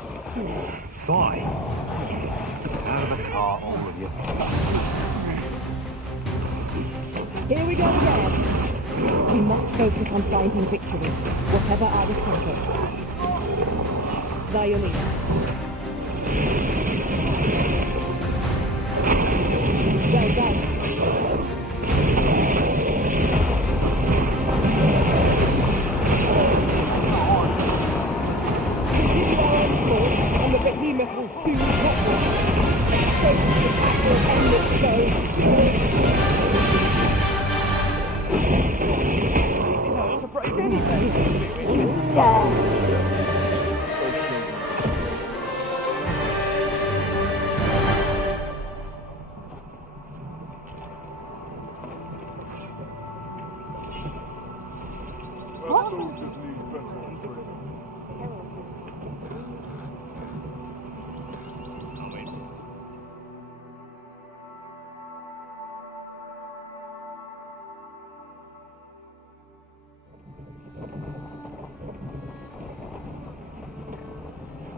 Fine. Out of the car, all of you. Here we go again. We must focus on finding victory, whatever our discomfort. Violina. Well done. And the behemoth will soon topple. Focus the battle and let's go. To break anything.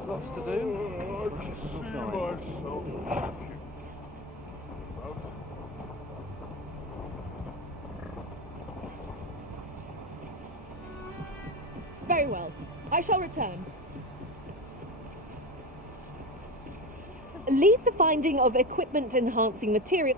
Lots to do. I can see myself. Very well. I shall return. Leave the finding of equipment-enhancing material...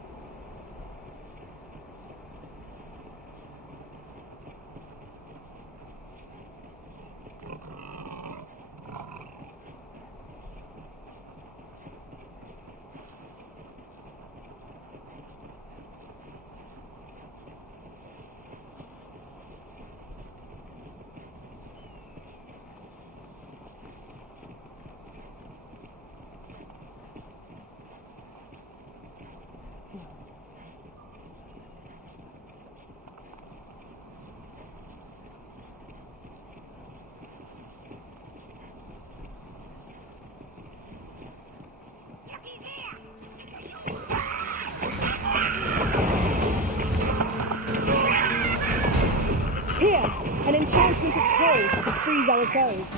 An enchantment of cold to freeze our foes.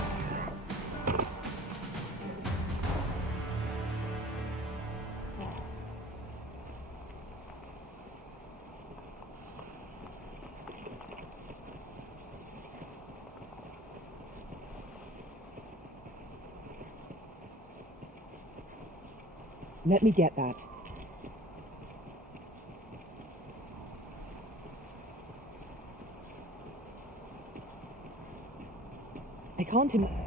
Let me get that. I can't imagine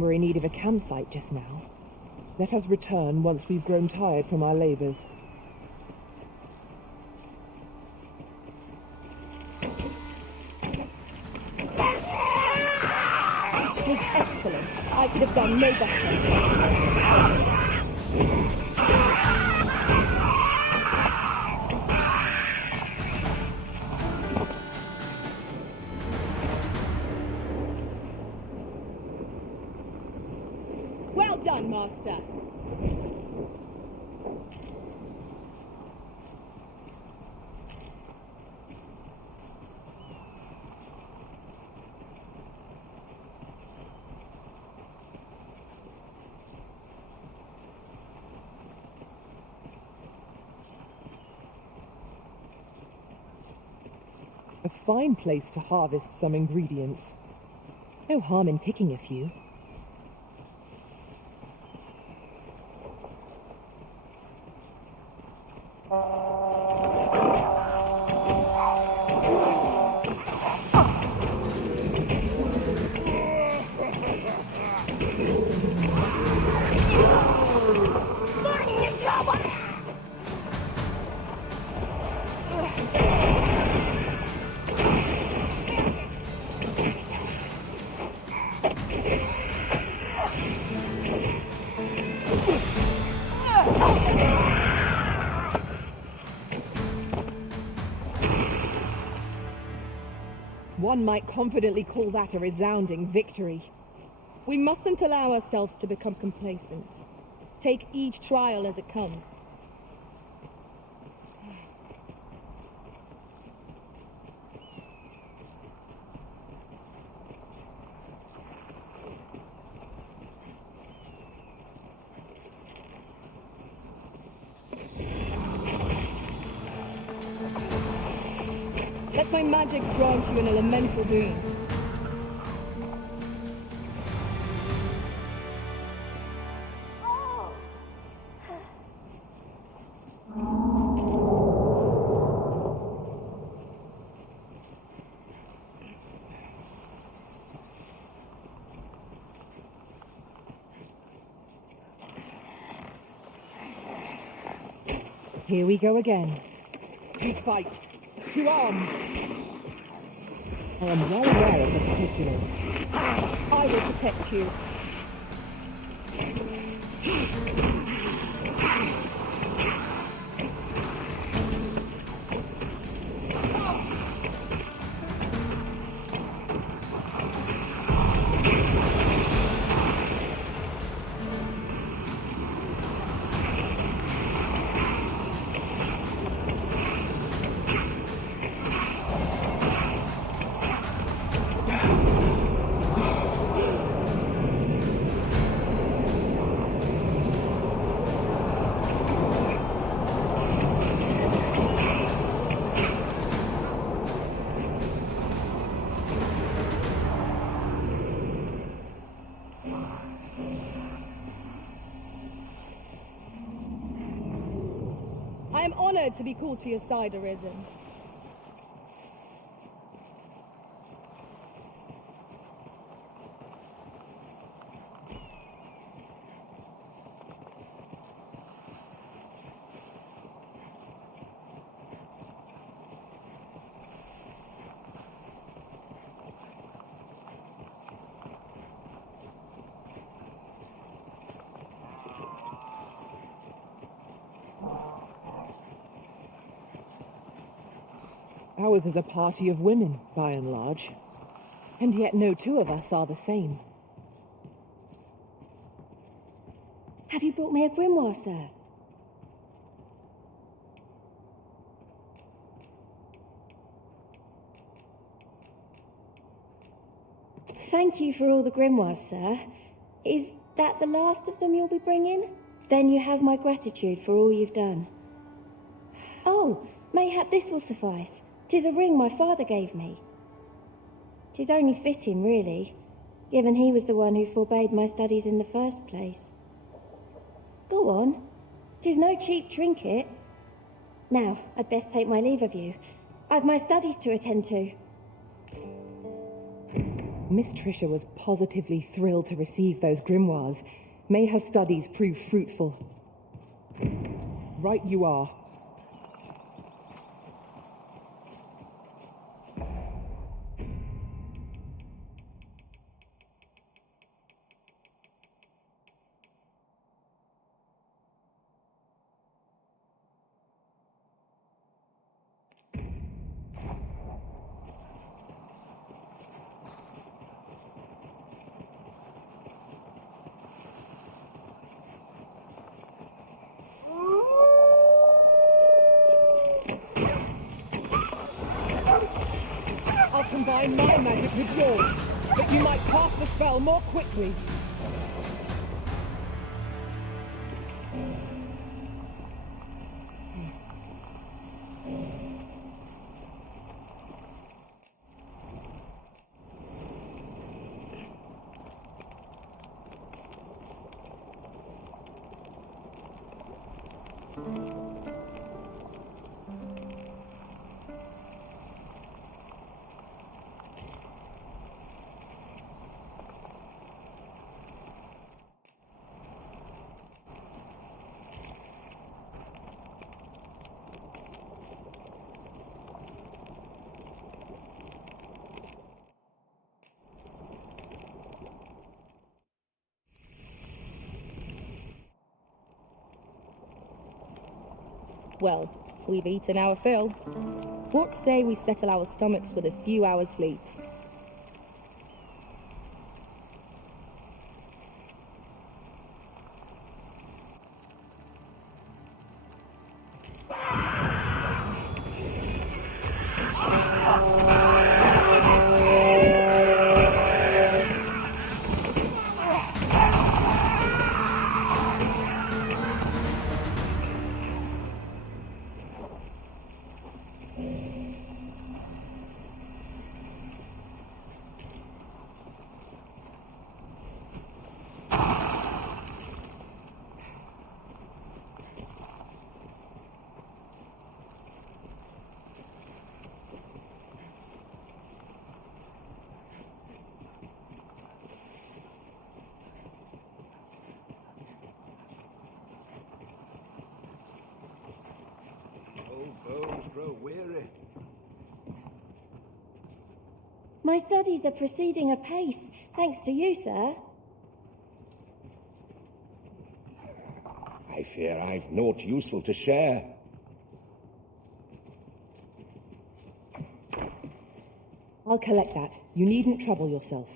we're in need of a campsite just now. Let us return once we've grown tired from our labours. It was excellent. I could have done no better. Well done, Master. A fine place to harvest some ingredients. No harm in picking a few. One might confidently call that a resounding victory. We mustn't allow ourselves to become complacent. Take each trial as it comes. Let my magics grant you an elemental boon. Here we go again. We fight. To arms! I am well aware of the particulars. I will protect you. I am honored to be called to your side, Arisen. Ours is a party of women, by and large. And yet no two of us are the same. Have you brought me a grimoire, sir? Thank you for all the grimoires, sir. Is that the last of them you'll be bringing? Then you have my gratitude for all you've done. Oh, mayhap this will suffice. 'Tis a ring my father gave me. 'Tis only fitting, really, given he was the one who forbade my studies in the first place. Go on. 'Tis no cheap trinket. Now, I'd best take my leave of you. I've my studies to attend to. Miss Tricia was positively thrilled to receive those grimoires. May her studies prove fruitful. Right you are. I'll combine my magic with yours, that you might cast the spell more quickly. Well, we've eaten our fill. What say we settle our stomachs with a few hours' sleep? Bones grow weary. My studies are proceeding apace, thanks to you, sir. I fear I've naught useful to share. I'll collect that. You needn't trouble yourself.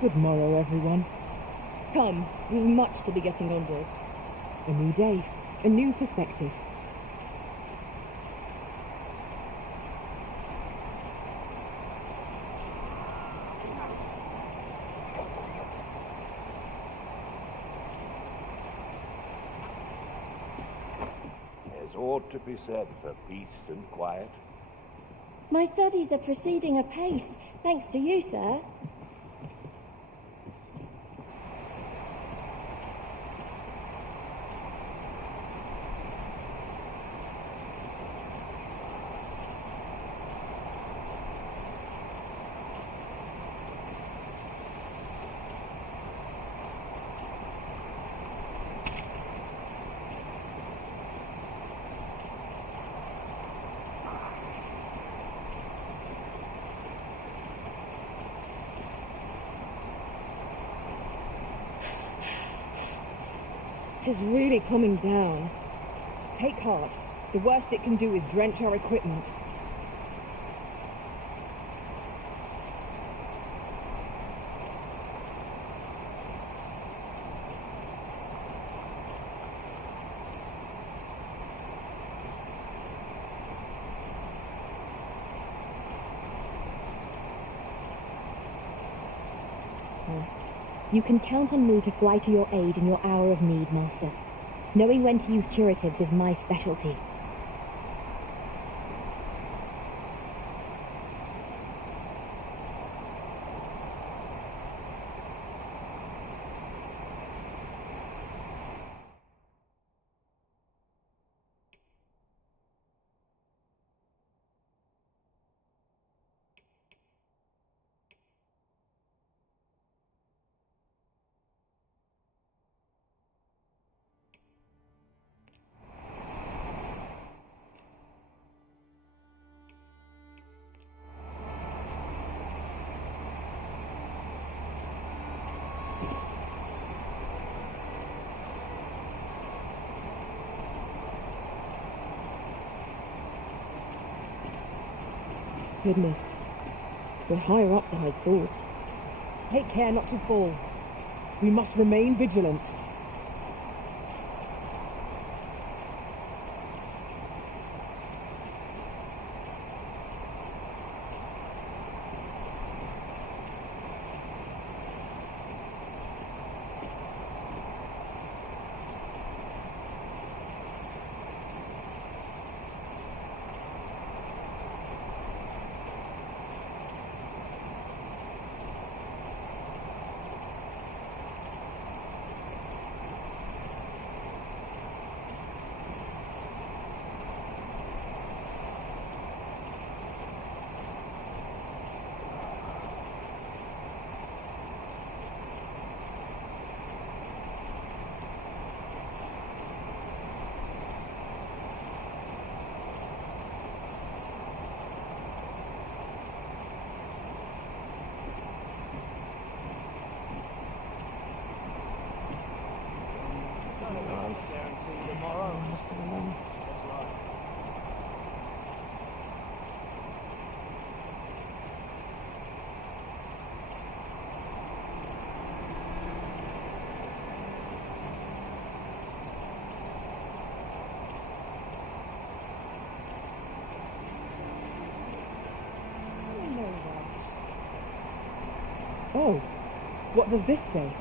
Good morrow, everyone. Come, we've much to be getting on with. A new day, a new perspective. There's ought to be said for peace and quiet. My studies are proceeding apace, thanks to you, sir. water's really coming down. Take heart. The worst it can do is drench our equipment. You can count on me to fly to your aid in your hour of need, Master. Knowing when to use curatives is my specialty. Goodness. We're higher up than I'd thought. Take care not to fall. We must remain vigilant. Oh, what does this say?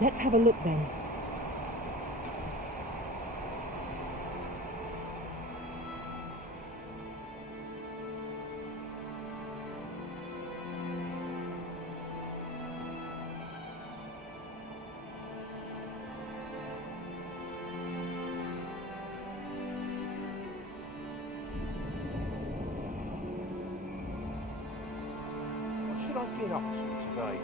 Let's have a look then. What should I get up to today?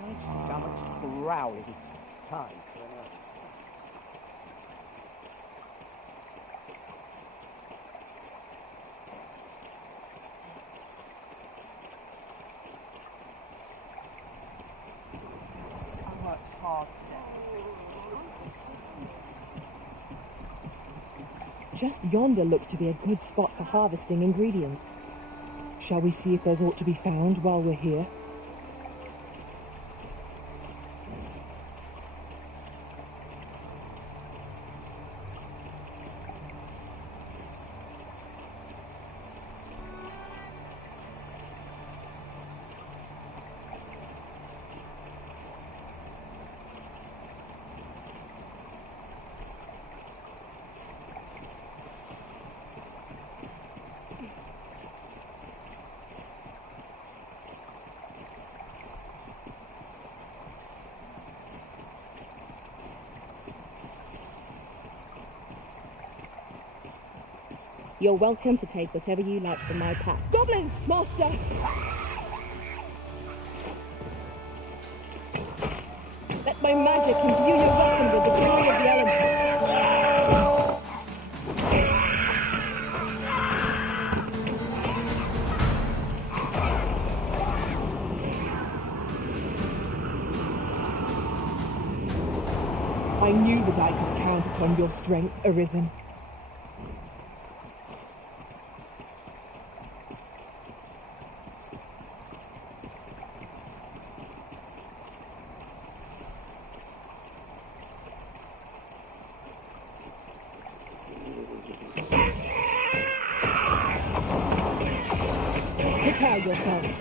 My stomach's growling. Time for another. I worked hard today. Just yonder looks to be a good spot for harvesting ingredients. Shall we see if there's aught to be found while we're here? You're welcome to take whatever you like from my pack. Goblins, Master! Let my magic imbue your weapon with the glory of the elements. I knew that I could count upon your strength, Arisen. Prepare yourself.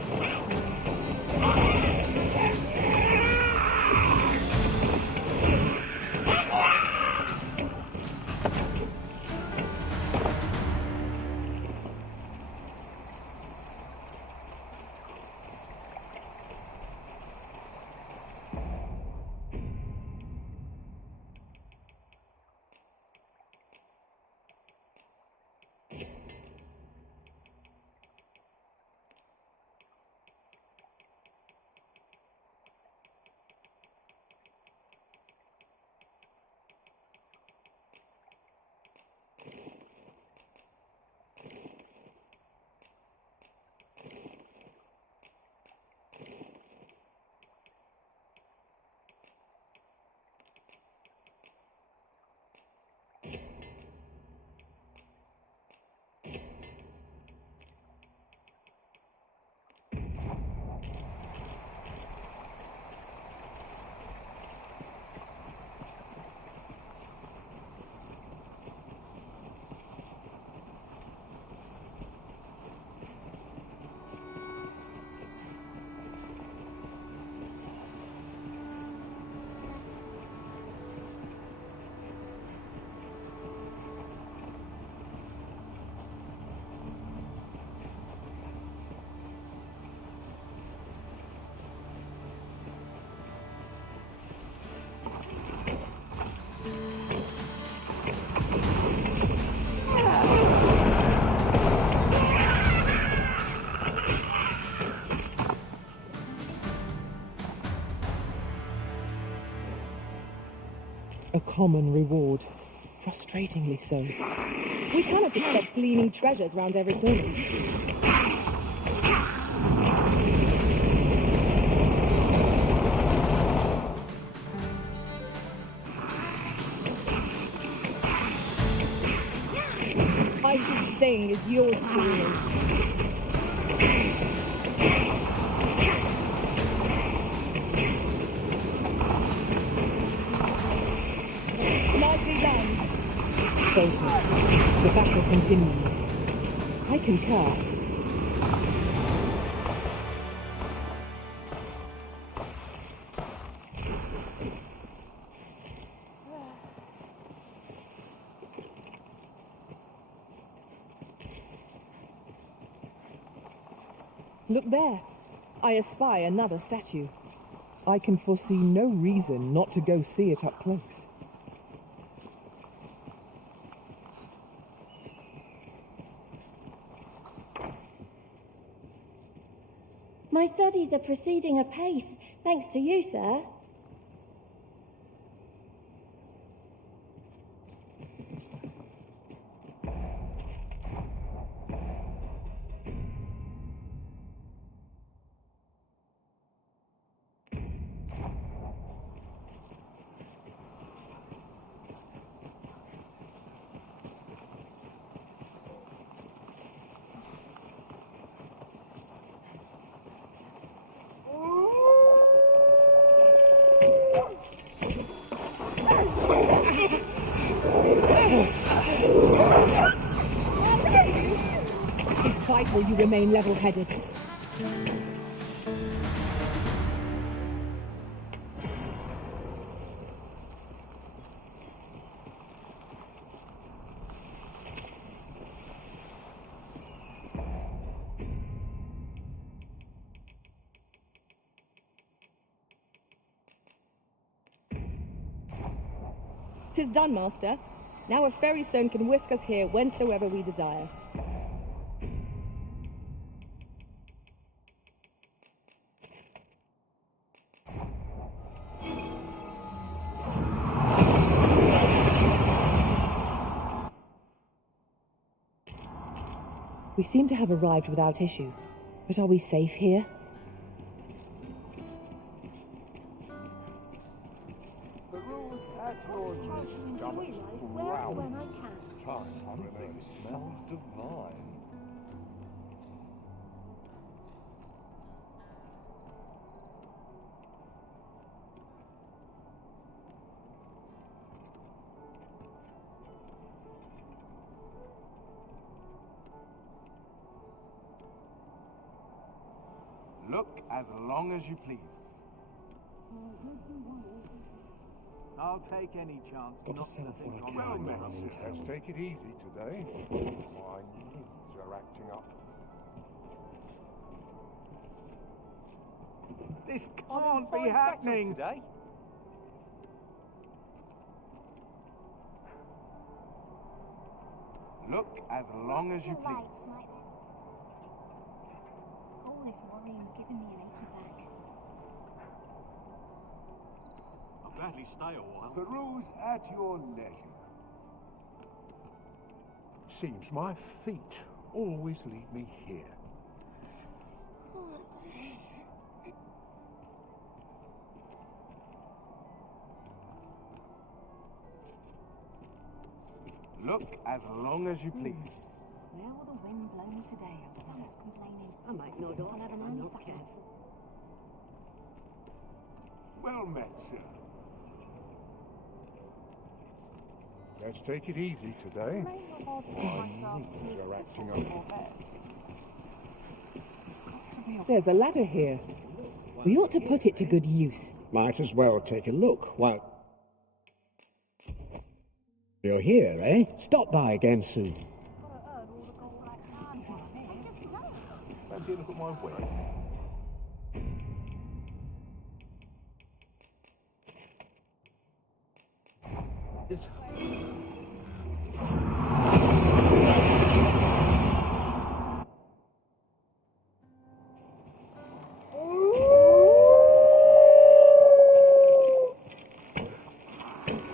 A common reward. Frustratingly so. We cannot expect gleaming treasures round every corner. Ice's sting is yours to wield. Nicely done. Focus. The battle continues. I concur. Look there. I espy another statue. I can foresee no reason not to go see it up close. My studies are proceeding apace, thanks to you, sir. It's vital you remain level-headed. "'Tis done, Master. Now a fairy stone can whisk us here whensoever we desire." We seem to have arrived without issue. But are we safe here? rules at your stomach's growling. When I can. Something smells divine. Look as long as you please. I'll take any chance. Got to sell for a can when I'm in town. Let's take it easy today. My knees are acting up. This can't be happening today. Look as long as you please. All this worrying's giving me an achy back. I'll gladly stay a while. Peruse at your leisure. Seems my feet always lead me here. Look as long as you please. Where will the wind blow me today? Our stomach's complaining. I might nod off. I'll have an I'm early not supper. careful. Well met, sir. Let's take it easy today. My knees are acting up. There's a ladder here. We ought to put it to good use. Might as well take a look while you're here, eh? Stop by again soon. Fancy a look at my weight? It's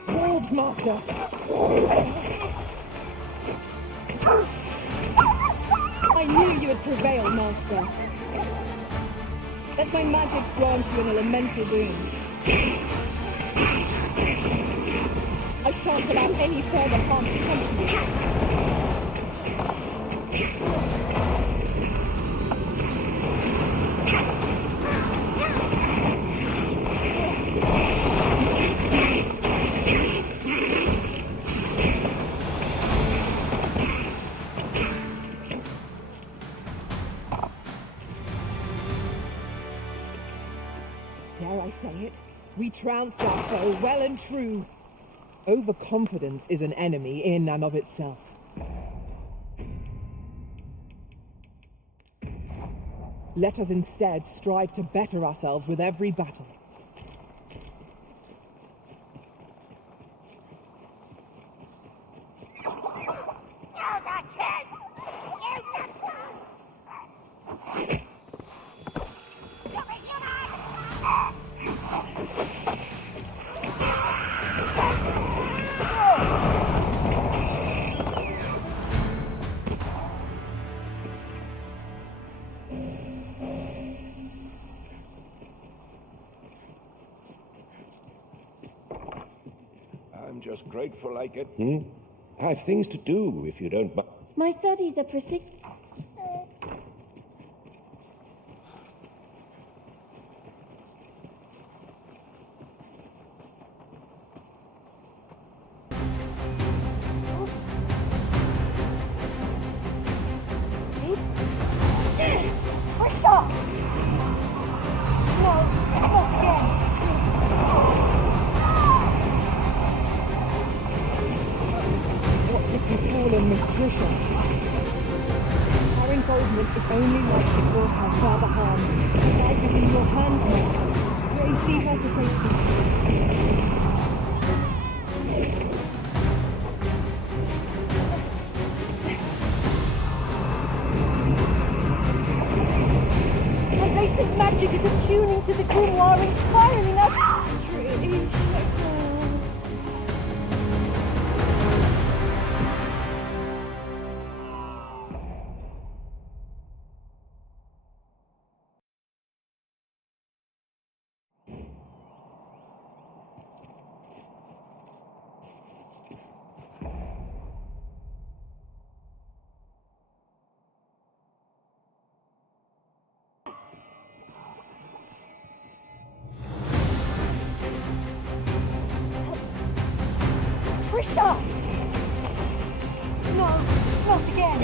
Wolves, Master! I knew you would prevail, Master. Let my magics grant you an elemental boon. I shan't allow any further harm to come to you. Dare I say it? We trounced our foe well and true. Overconfidence is an enemy in and of itself. Let us instead strive to better ourselves with every battle. Now's our chance! You bastard! Stop it, you man! I'm just grateful I get... I have things to do, if you don't... My studies are Trisha! No, not again. What has befallen Miss Trisha? Our involvement is only like to cause her further harm. Life is in your hands, Master. Pray see her to safety. My latent magic is attuning to the grimoire and spiraling out. Trisha! No, not again!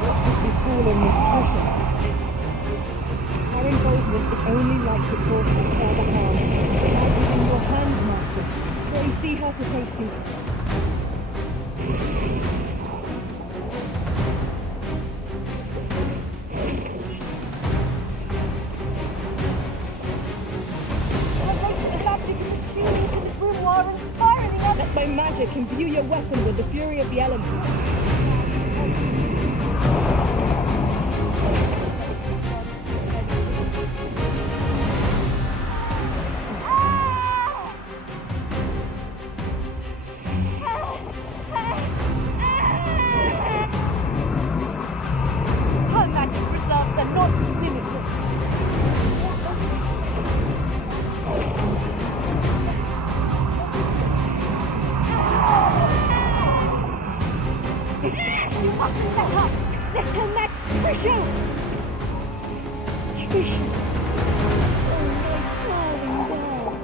What has befallen Miss Trisha? Her involvement is only like to cause her further harm. Life is in your hands, Master. Pray see her to safety. Let my magic imbue your weapon with the fury of the elements. Her magic reserves are not limited. You mustn't let up! Let's turn back! Trisha! Trisha! Oh, my darling girl!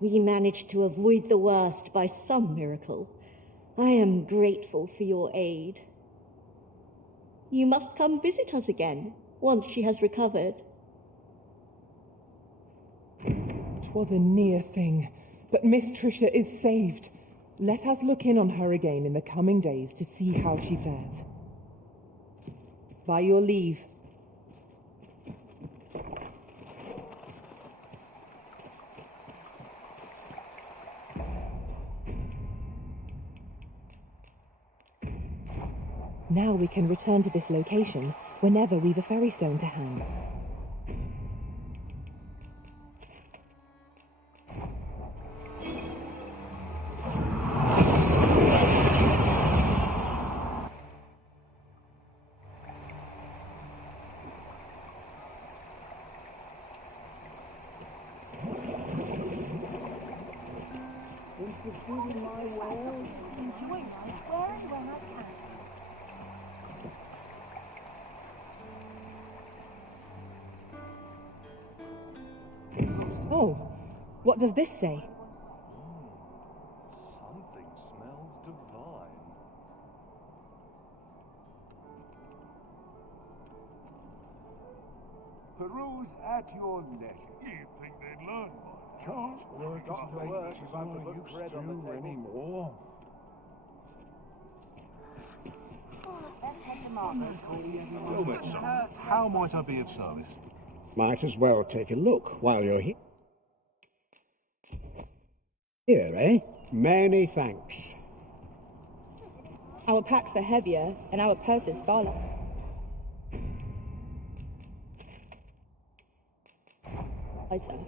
We managed to avoid the worst by some miracle. I am grateful for your aid. You must come visit us again, once she has recovered. 'Twas a near thing, but Miss Trisha is saved. Let us look in on her again in the coming days to see how she fares. By your leave. Now we can return to this location whenever we've a ferry stone to hand. Oh, what does this say? Something smells divine. Peruse at your leisure. You think they'd learn by now? Can't work as late as I used to anymore. Well met, son. How might I be of service? Might as well take a look while you're here. Here, eh? Many thanks. Our packs are heavier, and our purses fuller. Lighter.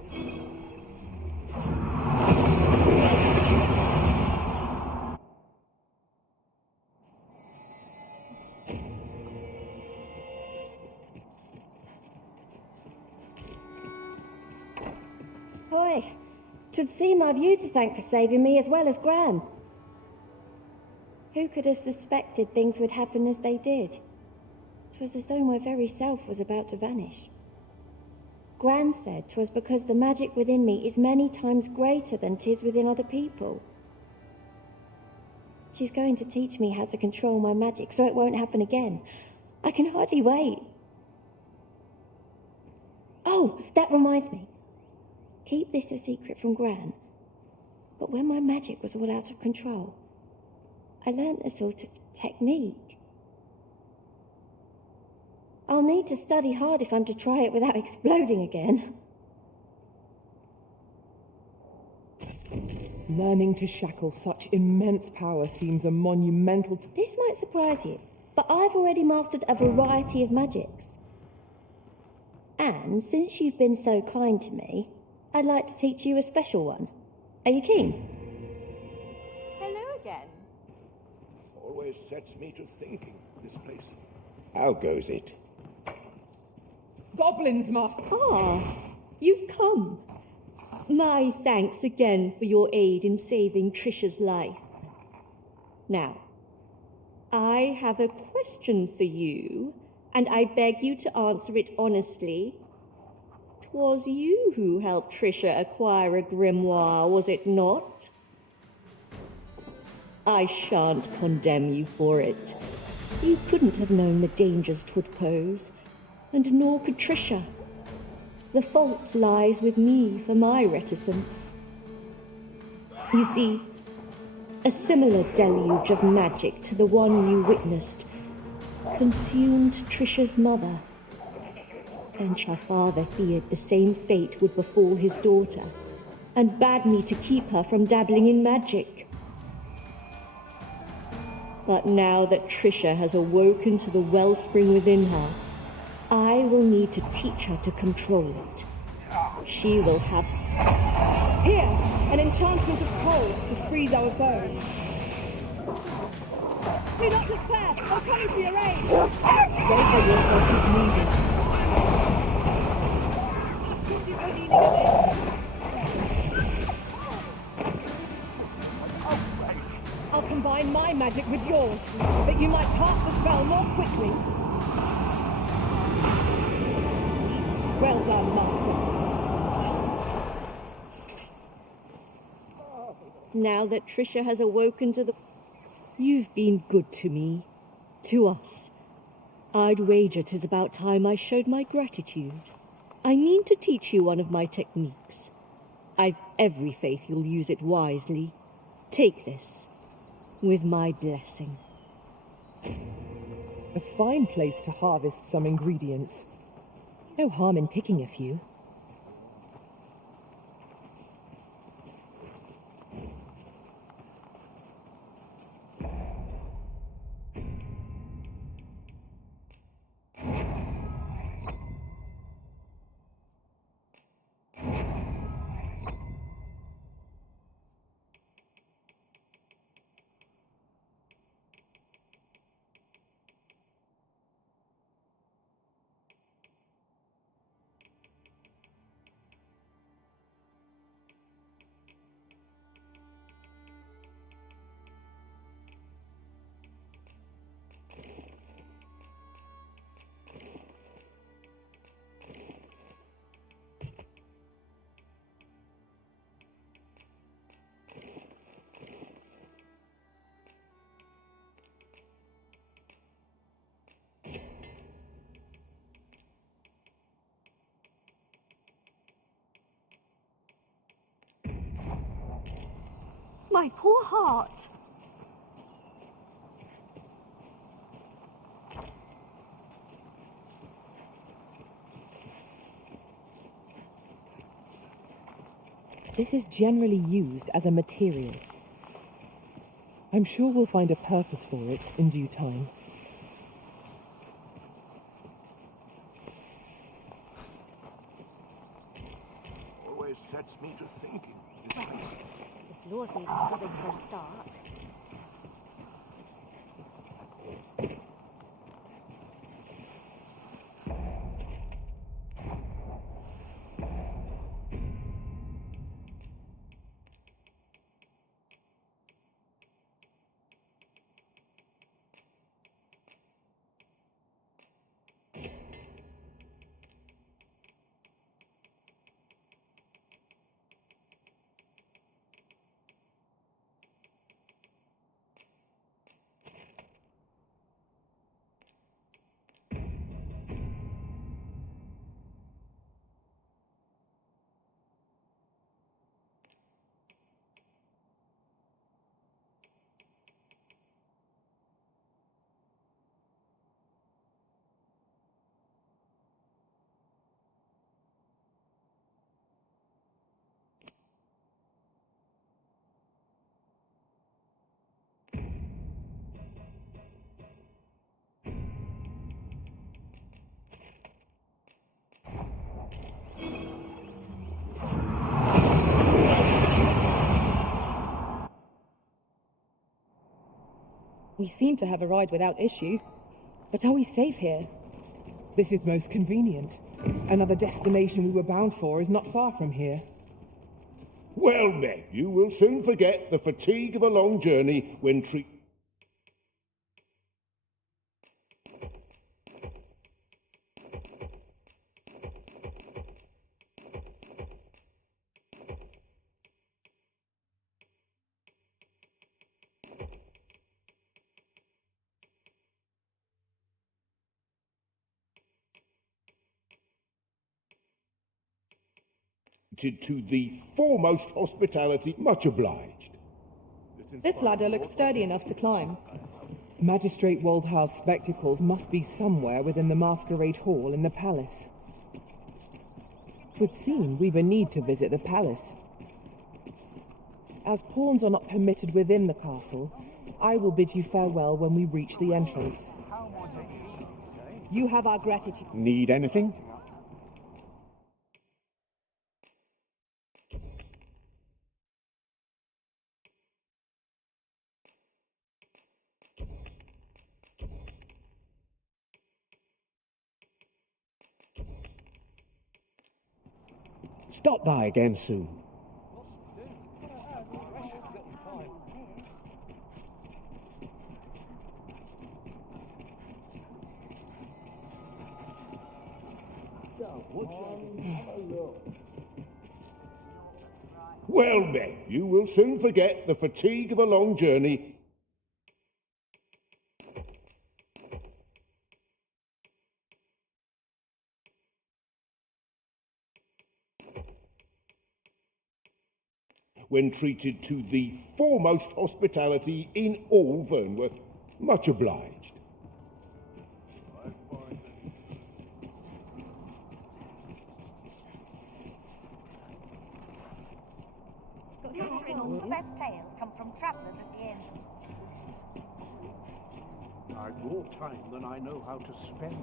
Boy, 'twould seem I've you to thank for saving me as well as Gran. Who could have suspected things would happen as they did? 'Twas as though my very self was about to vanish. Gran said 'twas because the magic within me is many times greater than 'tis within other people. She's going to teach me how to control my magic so it won't happen again. I can hardly wait. Oh, that reminds me. Keep this a secret from Gran. But when my magic was all out of control, I learnt a sort of technique. I'll need to study hard if I'm to try it without exploding again. Learning to shackle such immense power seems a monumental This might surprise you, but I've already mastered a variety of magics. And since you've been so kind to me, I'd like to teach you a special one. Are you keen? Hello again. Always sets me to thinking, this place. How goes it? Goblins, Master. Ah, you've come. My thanks again for your aid in saving Trisha's life. Now, I have a question for you, and I beg you to answer it honestly. 'Twas you who helped Trisha acquire a grimoire, was it not? I shan't condemn you for it. You couldn't have known the dangers 'twould pose, and nor could Trisha. The fault lies with me for my reticence. You see, a similar deluge of magic to the one you witnessed consumed Trisha's mother, and her father feared the same fate would befall his daughter, and bade me to keep her from dabbling in magic. But now that Trisha has awoken to the wellspring within her, I will need to teach her to control it. She will have... Here, an enchantment of cold to freeze our foes. Do not despair, I'm coming to your aid. Wait for your help is needed. What is the meaning of this? I'll combine my magic with yours, that you might cast the spell more quickly. Well done, Master. Now that Trisha has awoken to the... You've been good to me. To us. I'd wager 'tis about time I showed my gratitude. I mean to teach you one of my techniques. I've every faith you'll use it wisely. Take this. With my blessing. A fine place to harvest some ingredients. No harm in picking a few. My poor heart. This is generally used as a material. I'm sure we'll find a purpose for it in due time. Always sets me to thinking. This place. The floors need scrubbing for a start. We seem to have arrived without issue. But are we safe here? This is most convenient. Another destination we were bound for is not far from here. Well met, you will soon forget the fatigue of a long journey when To the foremost hospitality, much obliged. This ladder looks sturdy enough to climb. Magistrate Woldhau's spectacles must be somewhere within the masquerade hall in the palace. 'Twould seem we've a need to visit the palace. As pawns are not permitted within the castle, I will bid you farewell when we reach the entrance. You have our gratitude. Need anything? Stop by again soon. Well, men, you will soon forget the fatigue of a long journey. When treated to the foremost hospitality in all Vernworth. Much obliged. All the best tales come from travellers at the inn. I've more time than I know how to spend.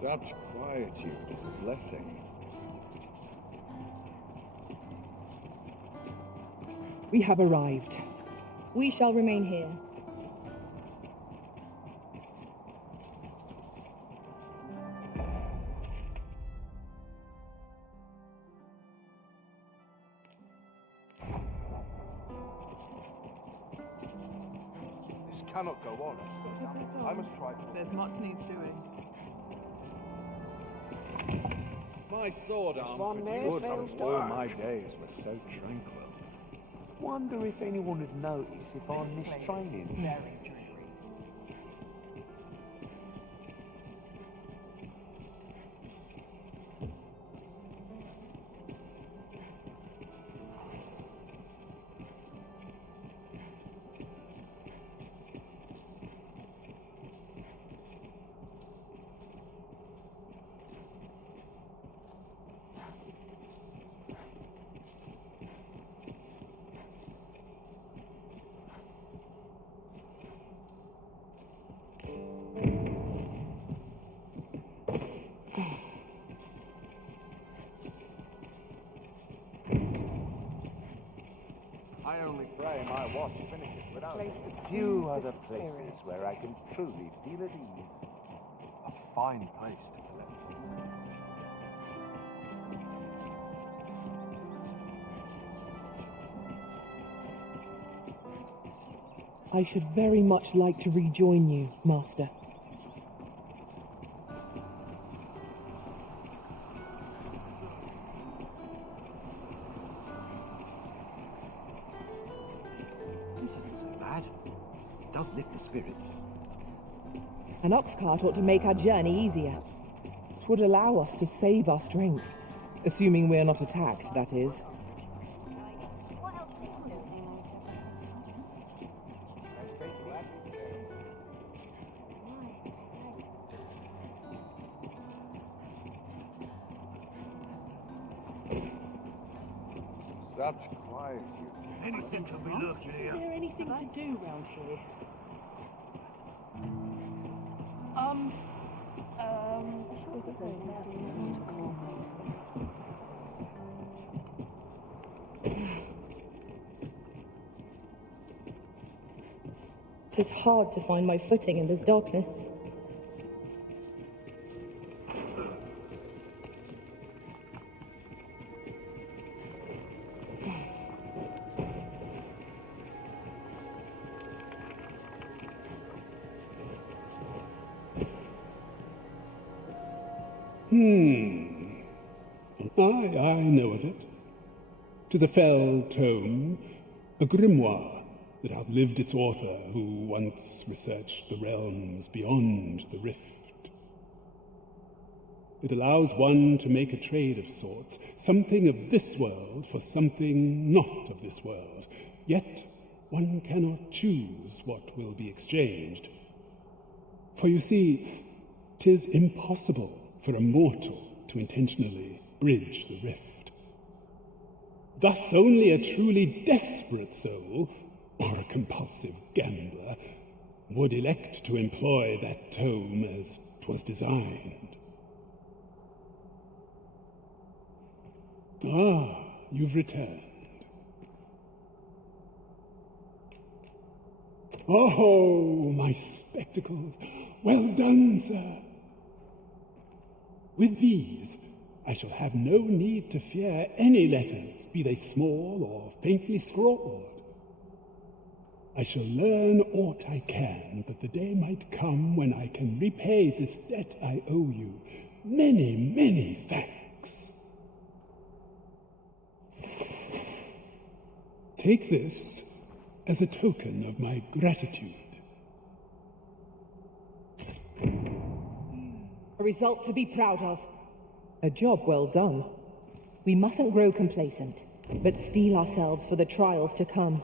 Such quietude is a blessing. We have arrived. We shall remain here. This cannot go on. I must try to... There's much needs doing. My sword arm one could there use fails some to work. work. My days were so tranquil. Wonder if anyone would notice if I missed training. I only pray my watch finishes without few other places where I can truly feel at ease. A fine place to collect. I should very much like to rejoin you, Master. This isn't so bad. It does lift the spirits. An ox cart ought to make our journey easier. It would allow us to save our strength, assuming we are not attacked, that is. Such quietude. Anything can be lurking here. Is there anything to do round here? Tis hard to find my footing in this darkness. I know of it. 'Tis a fell tome, a grimoire that outlived its author, who once researched the realms beyond the rift. It allows one to make a trade of sorts, something of this world for something not of this world. Yet one cannot choose what will be exchanged. For you see, 'tis impossible for a mortal to intentionally bridge the rift. Thus only a truly desperate soul, or a compulsive gambler, would elect to employ that tome as 'twas designed. Ah, you've returned. Oh, my spectacles! Well done, sir. With these, I shall have no need to fear any letters, be they small or faintly scrawled. I shall learn aught I can, but the day might come when I can repay this debt I owe you. Many, many thanks. Take this as a token of my gratitude. A result to be proud of. A job well done. We mustn't grow complacent, but steel ourselves for the trials to come.